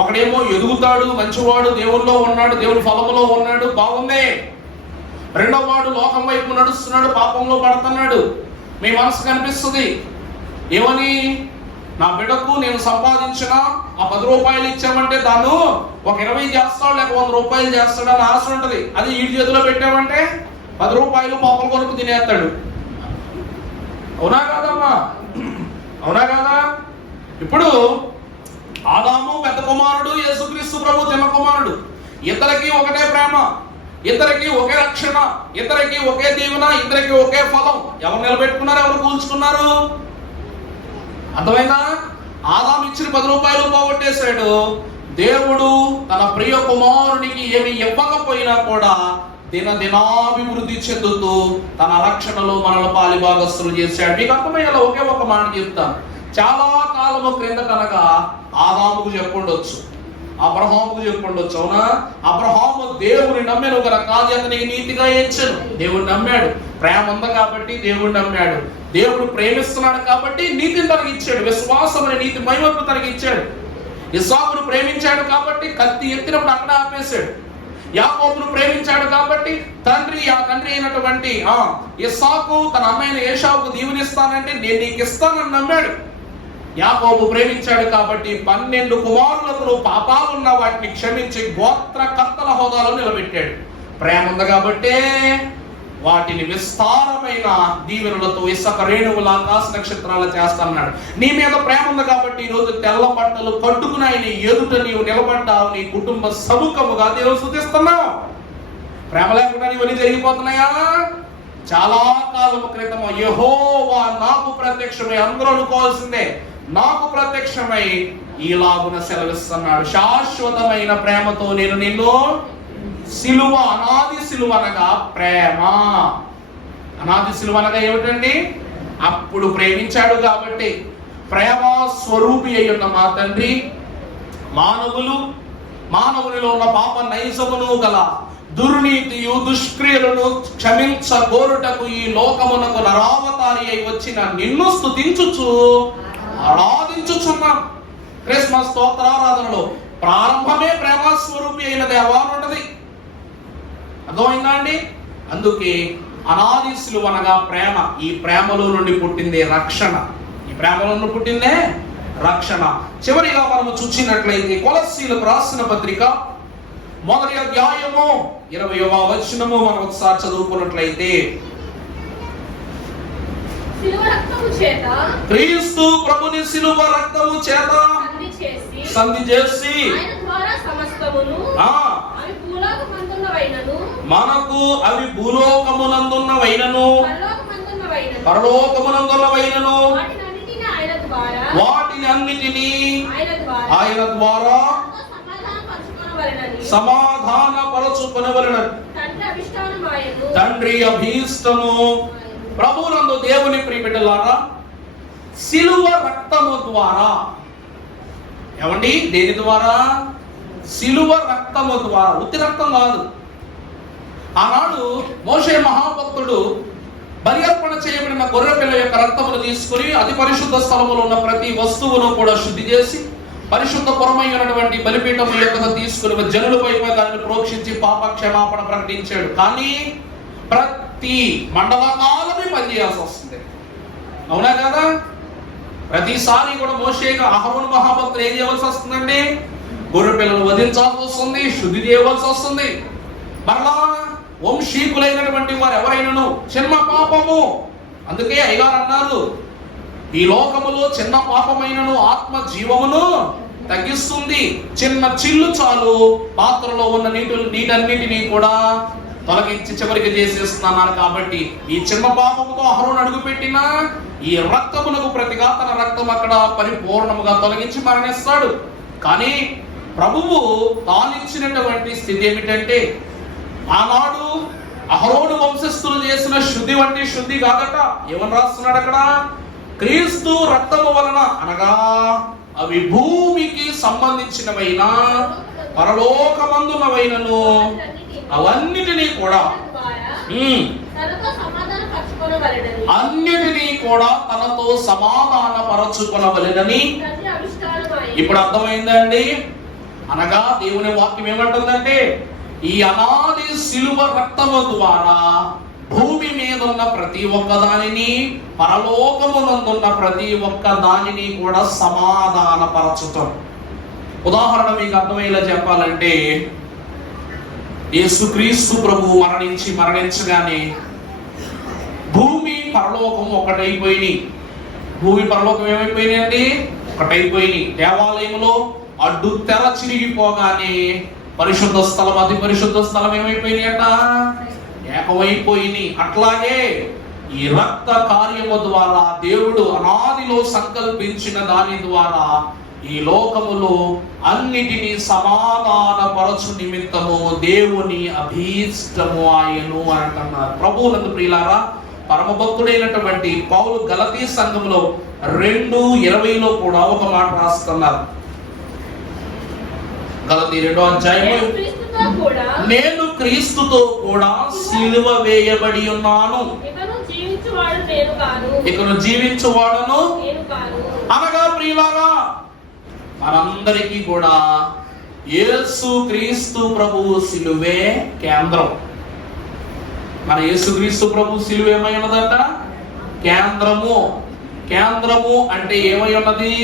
ఒకడేమో ఎదుగుతాడు, మంచివాడు, దేవుల్లో ఉన్నాడు, దేవుని ఫలములో ఉన్నాడు, బాగుంది. రెండో వాడు లోకం వైపు నడుస్తున్నాడు, పాపంలో పడుతున్నాడు. మీ మనసు కనిపిస్తుంది ఏమని? నా బిడ్డకు నేను సంపాదించిన ఆ 10 రూపాయలు ఇచ్చామంటే దాన్ని ఒక 20 చేస్తాడు, లేక 100 రూపాయలు చేస్తాడు అని ఆశ ఉంటది. అది ఈ చేతిలో పెట్టామంటే 10 రూపాయలు పాపల కొరకు తినేస్తాడు. అవునా కాదమ్మా? అవునా కాదా? ఇప్పుడు ఆదాము పెద్ద కుమారుడు, యేసుక్రీస్తు ప్రభు చిన్న కుమారుడు. ఇద్దరికి ఒకటే ప్రేమ, ఇద్దరికి ఒకే రక్షణ, ఇద్దరికి ఒకే దీవెన, ఇద్దరికి ఒకే ఫలం. ఎవరు నిలబెట్టుకున్నారు, ఎవరు కూల్చుకున్నారు? అర్థమైందా? ఆదాము ఇచ్చిన 10 రూపాయలు పోగొట్టేశాడు. దేవుడు తన ప్రియ కుమారునికి ఏమి ఇవ్వకపోయినా కూడా దినాభివృద్ధి చెందుతూ తన రక్షణలో మనల్ని పాలిభాగస్తులు చేశాడు. మీకు అర్థమయ్యేలా ఒకే ఒక మాట చెప్తాను. చాలా కాలము క్రింద కనుక ఆదాముకు చెప్పుండొచ్చు, అబ్రహాముకు చెప్పుండొచ్చు. అవునా? అబ్రహాము దేవుని నమ్మాను కనుక అది అతనికి నీతిగా ఎంచెను. దేవుడు నమ్మాడు, ప్రేమ ఉంది కాబట్టి దేవుడు నమ్మాడు. దేవుడు ప్రేమిస్తున్నాడు కాబట్టి నీతిని తనకి ఇచ్చాడు, విశ్వాసం అనే నీతి మహిమను తనకి ఇచ్చాడు. ఇస్సాకును ప్రేమించాడు కాబట్టి కత్తి ఎత్తినప్పుడు అక్కడ ఆపేశాడు. యాకోబును ప్రేమించాడు కాబట్టి తండ్రి అయినటువంటి ఇస్సాకు తన అమ్మాయిని ఏశావుకు దీవెనిస్తానంటే నేను నీకు ఇస్తానని నమ్మాడు. యాకోబు ప్రేమించాడు కాబట్టి 12 కుమారులకు పాపాలున్న వాటిని క్షమించి గోత్రకర్తల హోదాలో నిలబెట్టాడు. ప్రేమ ఉంది కాబట్టే వాటిని విస్తారమైన దీవెనలతో ఇసుక రేణువుల ఆకాశ నక్షత్రాలు చేస్తానన్నాడు. నీ మీద ప్రేమ ఉంది కాబట్టి ఈరోజు తెల్ల బట్టలు కట్టుకుని ఆయన ఎదుట నీవు నిలబడ్డావు. నీ కుటుంబ సముఖముగా దేవుడు స్తుతిస్తున్నావు. ప్రేమ లేకుండా నీవన్నీ జరిగిపోతున్నాయా? చాలా కాలం క్రితం యెహోవా నాకు ప్రత్యక్షమై, అందరూ అనుకోవాల్సిందే, నాకు ప్రత్యక్షమై ఈలాగున సెలవిస్తున్నాడు, శాశ్వతమైన ప్రేమతో నేను నిన్ను సిలువ, అనాది సిలువ అనగా ప్రేమ. అనాది సిలువ అనగా ఏమిటండి? అప్పుడు ప్రేమించాడు కాబట్టి. ప్రేమ స్వరూపి అయి ఉన్న మా తండ్రి మానవునిలో ఉన్న పాప నైజమును గల దుర్నీతియు దుష్క్రియలను క్షమించగోరుటకు ఈ లోకమునకు నరావతారి అయి వచ్చిన నిన్ను స్తుతించుచు ఆరాధించుచున్నాం. క్రిస్మస్ స్తోత్రారాధనలో ప్రారంభమే ప్రేమ స్వరూపి అయిన దేవా ఉన్నది. అర్థమైందా అండి? అందుకే అనాది సిలువ అనగా ప్రేమ. ఈ ప్రేమలో నుండి పుట్టిందే రక్షణ. ఈ ప్రేమలో నుండి పుట్టిందే రక్షణ. చివరిగా మనము చూసినట్లయితే కొలస్సీలకు రాసిన పత్రిక 1వ అధ్యాయము 20వ వచనము మనం ఒకసారి చదువుకున్నట్లయితే, క్రీస్తు ప్రభుని సిలువ రక్తము చేత సంధి చేసి మనకు అవి భూలోకమునందున్నవైనను పరలోకమునందున్నవైనను వాటిని అన్నిటినీ ఆయన ద్వారా సమాధాన పరచుకొనవలెనని తండ్రి అభీష్టము. ప్రభువునందు దేవుని ప్రియబిడ్డలారా, సిలువ రక్తము ద్వారా, ఏమండి దేని ద్వారా? సిలువ రక్తము ద్వారా. ఉత్తి రక్తం కాదు. ఆనాడు మోషే మహాభక్తుడు బలి అర్పణ చేయబడిన గొర్రెపిల్ల యొక్క రక్తమును తీసుకుని అతి పరిశుద్ధ స్థలములో ఉన్న ప్రతి వస్తువును కూడా శుద్ధి చేసి పరిశుద్ధ పురమైనటువంటి బలిపీఠం యొక్క తీసుకుని జనులపై దాన్ని ప్రోక్షించి పాప క్షమాపణ ప్రకటించాడు. కానీ ప్రతి మండల కాలమే పనిచేయాల్సి వస్తుంది. అవునా కదా? ప్రతిసారి కూడా మోషేగా అహరోను మహాభక్తులు ఏం చేయవలసి వస్తుందండి? గొర్రె పిల్లలు వధించాల్సి వస్తుంది, శుద్ధి చేయవలసి వస్తుంది. మరలా వంశీకులైనటువంటి వారు ఎవరైనాను చిన్న పాపము, అందుకే అయ్యగారు అన్నారు, ఈ లోకములో చిన్న పాపమైనను ఆత్మ జీవమును తగ్గిస్తుంది. చిన్న చిల్లు చాలు పాత్రలో ఉన్న నీటన్నిటినీ కూడా తొలగించి చివరికి చేసేస్తున్నారు. కాబట్టి ఈ చిన్న పాపముతో అహరోను అడుగుపెట్టినా ఈ రక్తమునకు ప్రతిగా తన రక్తం అక్కడ పరిపూర్ణముగా తొలగించి మరణిస్తాడు. కానీ ప్రభువు తానిచ్చినటువంటి స్థితి ఏమిటంటే, ఆనాడు అహరోను వంశస్థులు చేసిన శుద్ధి వంటి శుద్ధి కాదట. ఏమని రాస్తున్నాడు అక్కడ? క్రీస్తు రక్తము వలన అనగా అవి భూమికి సంబంధించినవైనా పరలోకమందునవైనను అవన్నిటినీ కూడా అన్నిటినీ కూడా తనతో సమాధాన పరచుకొనవలెనని. ఇప్పుడు అర్థమైందండి? అనగా దేవుని వాక్యం ఏమంటుందంటే, ఈ అనాది సిలువ రక్తము ద్వారా భూమి మీద ఉన్న ప్రతి ఒక్క దానిని, పరలోకమునందున్న ప్రతి ఒక్క దానిని కూడా సమాధాన పరచుతాం. ఉదాహరణ మీకు అర్థమయ్యేలా చెప్పాలంటే, యేసుక్రీస్తు ప్రభువు మరణించగానే భూమి పరలోకం ఒకటైపోయినాయి. భూమి పరలోకం ఏమైపోయినాయి అండి? ఒకటైపోయినాయి. దేవాలయంలో అడ్డు తెర చిరిగిపోగానే పరిశుద్ధ స్థలం, అతి పరిశుద్ధ స్థలం ఏమైపోయినాయట? ఏకమైపోయినాయి. అట్లాగే ఈ రక్త కార్యము ద్వారా దేవుడు అనాదిలో సంకల్పించిన దాని ద్వారా ఈ లోకములో అన్నిటినీ సమాధాన పరచు నిమిత్తము దేవుని అభీష్టము ఆయను అంటున్నారు. ప్రభువునందు ప్రియులారా, పరమభక్తుడైనటువంటి పౌలు గలతీ సంఘంలో 2:20 కూడా ఒక మాట రాస్తున్నారు. గలతీ 2వ అధ్యాయము, నేను క్రీస్తుతో కూడా సిలువ వేయబడి ఉన్నాను, ఇకను జీవించువాడును అనగా ప్రియులారా, మనందరికీ కూడా యేసు క్రీస్తు ప్రభువు సిలువే కేంద్రం. మన యేసు క్రీస్తు ప్రభు సిలువ ఏమై ఉన్నదంట? కేంద్రము. కేంద్రము అంటే ఏమై ఉన్నది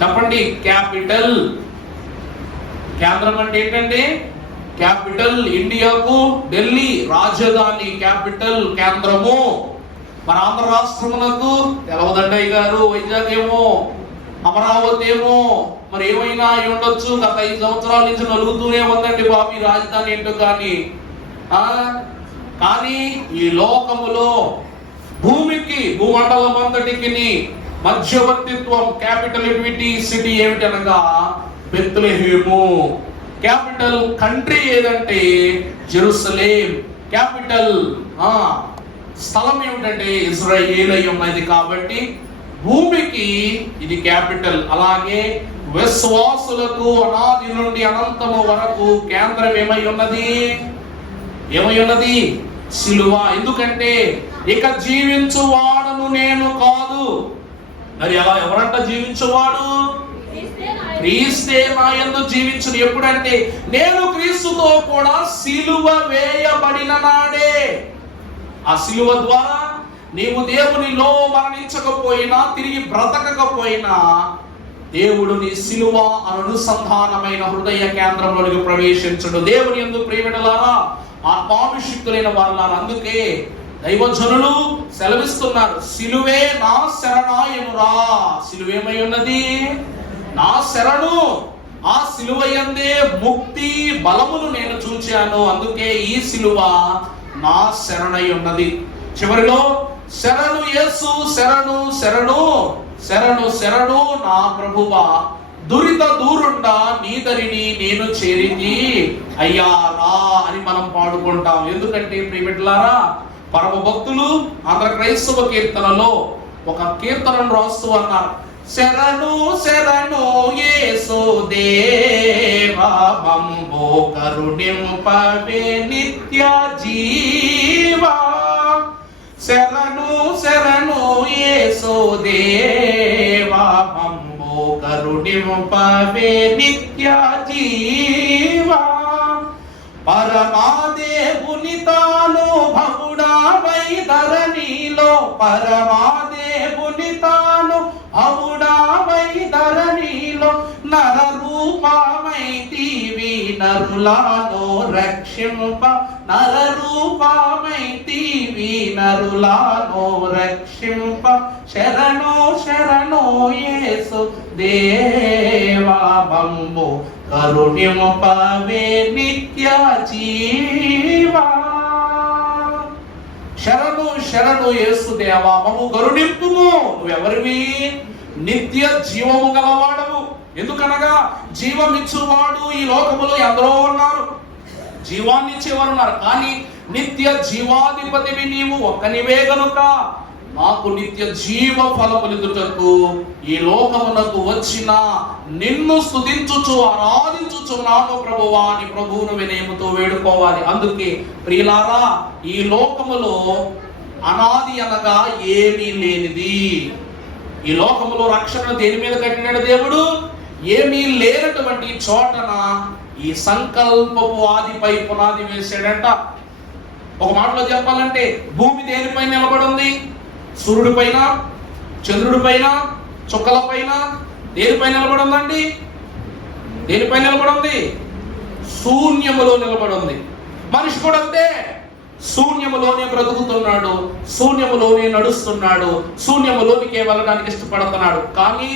చెప్పండి? క్యాపిటల్. కేంద్రం అంటే ఏంటండి? క్యాపిటల్. ఇండియాకు ఢిల్లీ రాజధాని, క్యాపిటల్, కేంద్రము. మన ఆంధ్ర రాష్ట్రమునకు తెలవదండయ్య గారు, వైజాగ్ ఏమో, అమరావతి ఏమో, మరి ఏమైనా అయి ఉండొచ్చు. గత 5 సంవత్సరాల నుంచి నలుగుతూనే ఉందండి బాబు ఈ రాజధాని ఏంటో. కానీ ఈ లోకములో భూమికి, భూమండలం అంతటికి మధ్యవర్తిత్వం, క్యాపిటల్ సిటీ ఏమిటనగా బెత్లెహేము. క్యాపిటల్ కంట్రీ ఏదంటే జెరూసలేం. క్యాపిటల్ స్థలం ఏమిటంటే ఇజ్రాయేల్ అయి ఉన్నది. కాబట్టి భూమికి ఇది క్యాపిటల్. అలాగే విశ్వాసులకు అనాది నుండి అనంతము వరకు కేంద్రం ఏమై ఉన్నది? ఏమై ఉన్నది? సిలువ. ఎందుకంటే ఇక జీవించువాడను నేను కాదు. మరి అలా ఎవరంట జీవించువాడు? క్రీస్తే నాయందు జీవించును. ఎప్పుడంటే నేను క్రీస్తుతో కూడా సిలువ వేయబడిన నాడే. ఆ సిలువ ద్వారా నీవు దేవునిలో మరణించకపోయినా, తిరిగి బ్రతకకపోయినా, దేవుడు నీ సిలువ అనుసంధానమైన హృదయ కేంద్రంలోనికి ప్రవేశించుడు. దేవుని యందు ప్రియమిడలారా, ఆత్మాభిషిక్తులైన వారులారా, అందుకే దైవజనులు సెలవిస్తున్నారు, సిలువే నా శరణాయనురా. సిలువేమై ఉన్నది? నా శరణు. ఆ సిలువ యందే ముక్తి బలమును నేను చూచాను. అందుకే ఈ సిలువ నా శరణై ఉన్నది. చివరిలో శరణు యేసు, శరణు శరణు శరణు శరణు నా ప్రభువా, దురిత దూరుండా నీదరిని నేను చేరితి అయ్యా రా అని మనం పాడుకుంటాం. ఎందుకంటే ప్రియమిట్లారా, పరమ భక్తులు ఆంధ్ర క్రైస్తవ కీర్తనలో ఒక కీర్తనను రాస్తూ అన్నారు, శరణు శరణు యేసు దేవా, మమ్ము కరుణింపవే నిత్య జీవా. శరణు శరణు యేసు దేవా, మమ్ము కరుణింపవే నిత్య జీవా. పరమాదేవుని తాను భవుడావై ధరణిలో, పరమాదేవుని తాను భవుడావై ధరణిలో, నర రూపమైతివి నరులను రక్షింప, నర రూపమైతివి నరులను రక్షింప. శరణు శరణు యేసు దేవా, మమ్ము కరుణింపవే నిత్య జీవా. శరణు శరణు యేసు దేవా, మమ్ము కరుణింపుము. నువ్వెవరివి? నిత్య జీవము గలవాడవు. ఎందుకనగా జీవమిచ్చువాడు ఈ లోకములో ఎందరో ఉన్నారు, జీవాన్ని ఇచ్చేవారు ఉన్నారు. కానీ నిత్య జీవాధిపతివి నీవు ఒక్కనివే గనుక నాకు నిత్య జీవ ఫలములిదుటకు ఈ లోకమునకు వచ్చిన నిన్ను స్తుతించుచు ఆరాధించుచున్నాను ప్రభువా అని ప్రభువును వినయముతో వేడుకోవాలి. అందుకే ప్రియులారా, ఈ లోకములో అనాది అనగా ఏమీ లేనిది. ఈ లోకములో రక్షణ దేని మీద కట్టినాడు దేవుడు? ఏమీ లేనటువంటి చోటన ఈ సంకల్పపు ఆదిపై పునాది వేసాడంట. ఒక మాటలో చెప్పాలంటే భూమి దేనిపై నిలబడి ఉంది? సూర్యుడి పైన, చంద్రుడి పైన, చుక్కల పైన. దేనిపై నిలబడి ఉందండి? దేనిపై నిలబడి ఉంది? శూన్యములో నిలబడి ఉంది. మనిషి కూడా అంతే, శూన్యములోనే బ్రతుకుతున్నాడు, శూన్యములోనే నడుస్తున్నాడు, శూన్యములోనికే వెళ్ళడానికి ఇష్టపడుతున్నాడు. కానీ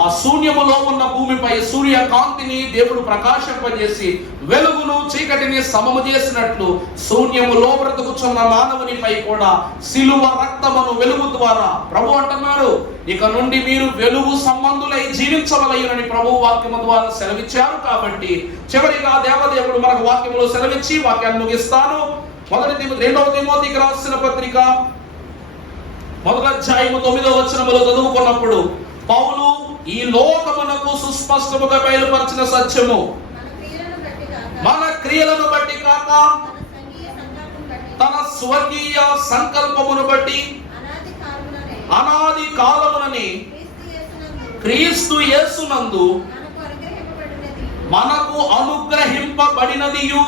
ఆ శూన్యములో ఉన్న భూమిపై సూర్యకాంతిని దేవుడు ప్రకాశింపజేసి వెలుగును చీకటిని సమము చేసినట్లు శూన్యములో బ్రతుకుచున్న మానవునిపై కూడా సిలువ రక్తమును వెలుగు ద్వారా ప్రభు అంటున్నారు, ఇక నుండి మీరు వెలుగు సంబంధులై జీవించవలయునని ప్రభు వాక్యము ద్వారా సెలవిచ్చారు. కాబట్టి చివరిగా దేవదేవుడు మనకు వాక్యములో సెలవిచ్చి వాక్యాన్ని ముగిస్తాను. 2వ తిమోతికి రాసిన పత్రిక 1వ అధ్యాయము 9వ వచనములో చదువుకున్నప్పుడు పౌలు ఈ లోకమునకు సుస్పష్టముగా బయలుపరిచిన సత్యము మన క్రియలను బట్టి కాక తన స్వర్గీయ సంకల్పమును బట్టి అనాది కాలమునని క్రీస్తు యేసునందు మనకు అనుగ్రహింపబడినదియు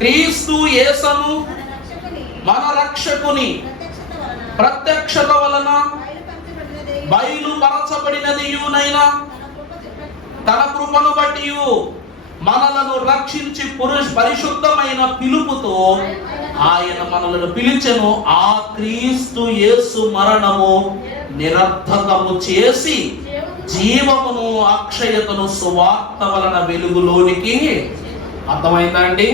క్రీస్తు యేసును మన రక్షకుని ప్రత్యక్షత వలన బయలుపరచబడినదియునైనా తన కృపను బట్టి మనలను రక్షించి పరిశుద్ధమైన పిలుపుతో ఆయన మనలను పిలిచెను. ఆ క్రీస్తు యేసు మరణము నిరర్థకము చేసి జీవమును అక్షయతను సువార్త వలన వెలుగులోనికి. అర్థమైందా అండి?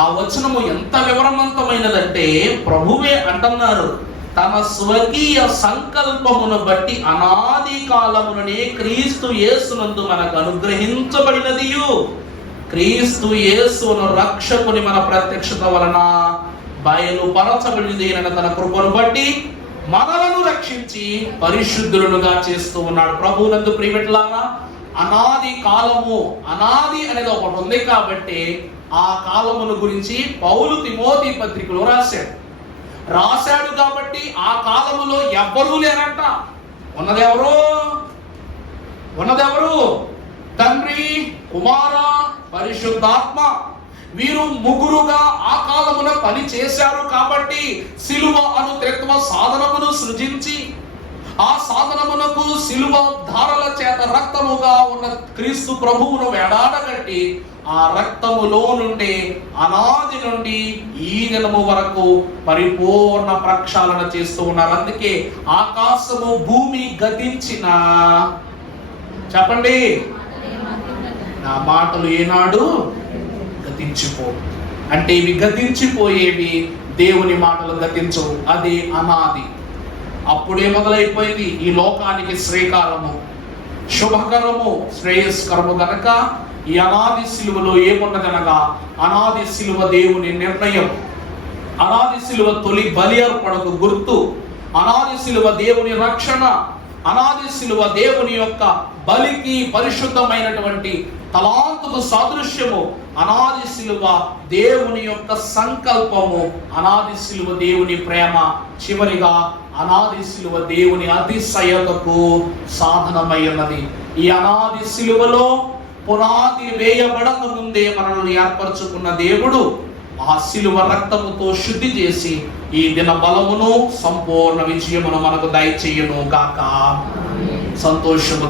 ఆ వచనము ఎంత వివరవంతమైనదంటే ప్రభువే అంటున్నారు, తన స్వకీయ సంకల్పమును బట్టి అనాది కాలముననే క్రీస్తు యేసునందు మనకు అనుగ్రహించబడినదియు క్రీస్తు యేసును రక్షకుని మన ప్రత్యక్షత వలన బయలుపరచబడినది అయిన తన కృపను బట్టి మనలను రక్షించి పరిశుద్ధులుగా చేస్తూ ఉన్నాడు. ప్రభువునందు ప్రియమిట్లారా, అనాది కాలము, అనాది అనేది ఒకటి ఉంది కాబట్టి ఆ కాలమును గురించి పౌలు తిమోతి పత్రికలో రాశాడు కాబట్టి ఆ కాలములో ఎవ్వరూ లేరంట. ఉన్నదెవరు? తండ్రి, కుమార, పరిశుద్ధాత్మ. వీరు ముగ్గురుగా ఆ కాలమున పని చేశారు కాబట్టి సిలువ అను త్రిత్వ సాధనమును సృజించి ఆ సాధనమునకు సిలువ ధారల చేత రక్తముగా ఉన్న క్రీస్తు ప్రభువును వేడాడగట్టి ఆ రక్తములో నుండి అనాది నుండి ఈ దినము వరకు పరిపూర్ణ ప్రక్షాళన చేస్తూ ఉన్నారు. అందుకే ఆకాశము భూమి గతించిన, చెప్పండి, నా మాటలు ఏనాడు గతించిపో. అంటే ఇవి గతించిపోయేవి, దేవుని మాటలు గతించవు. అది అనాది. అప్పుడే మొదలైపోయింది ఈ లోకానికి శ్రీకారము, శుభకరము, శ్రేయస్కరము గనక ఈ అనాది సిలువలో ఏమున్నదనగా అనాది సిలువ దేవుని నిర్ణయం, అనాది సిలువ తొలి బలి అర్పణకు గుర్తు, అనాది సిలువ దేవుని రక్షణ, అనాది సిలువ దేవుని యొక్క బలికి పరిశుద్ధమైనటువంటి తలాంతుకు సాదృశ్యము, అనాది సిలువ దేవుని యొక్క సంకల్పము, అనాది సిలువ దేవుని ప్రేమ, చివరిగా అనాది సిలువ దేవుని అతిశయతకు సాధనమై ఉన్నది. ఈ అనాది సిలువలో పునాది వేయబడక ముందే మనల్ని ఏర్పరచుకున్న దేవుడు ఆ సిలువ రక్తముతో శుద్ధి చేసి ఈ దిన బలమును సంపూర్ణ విజయమును మనకు దయచేయును గాక. సంతోషము.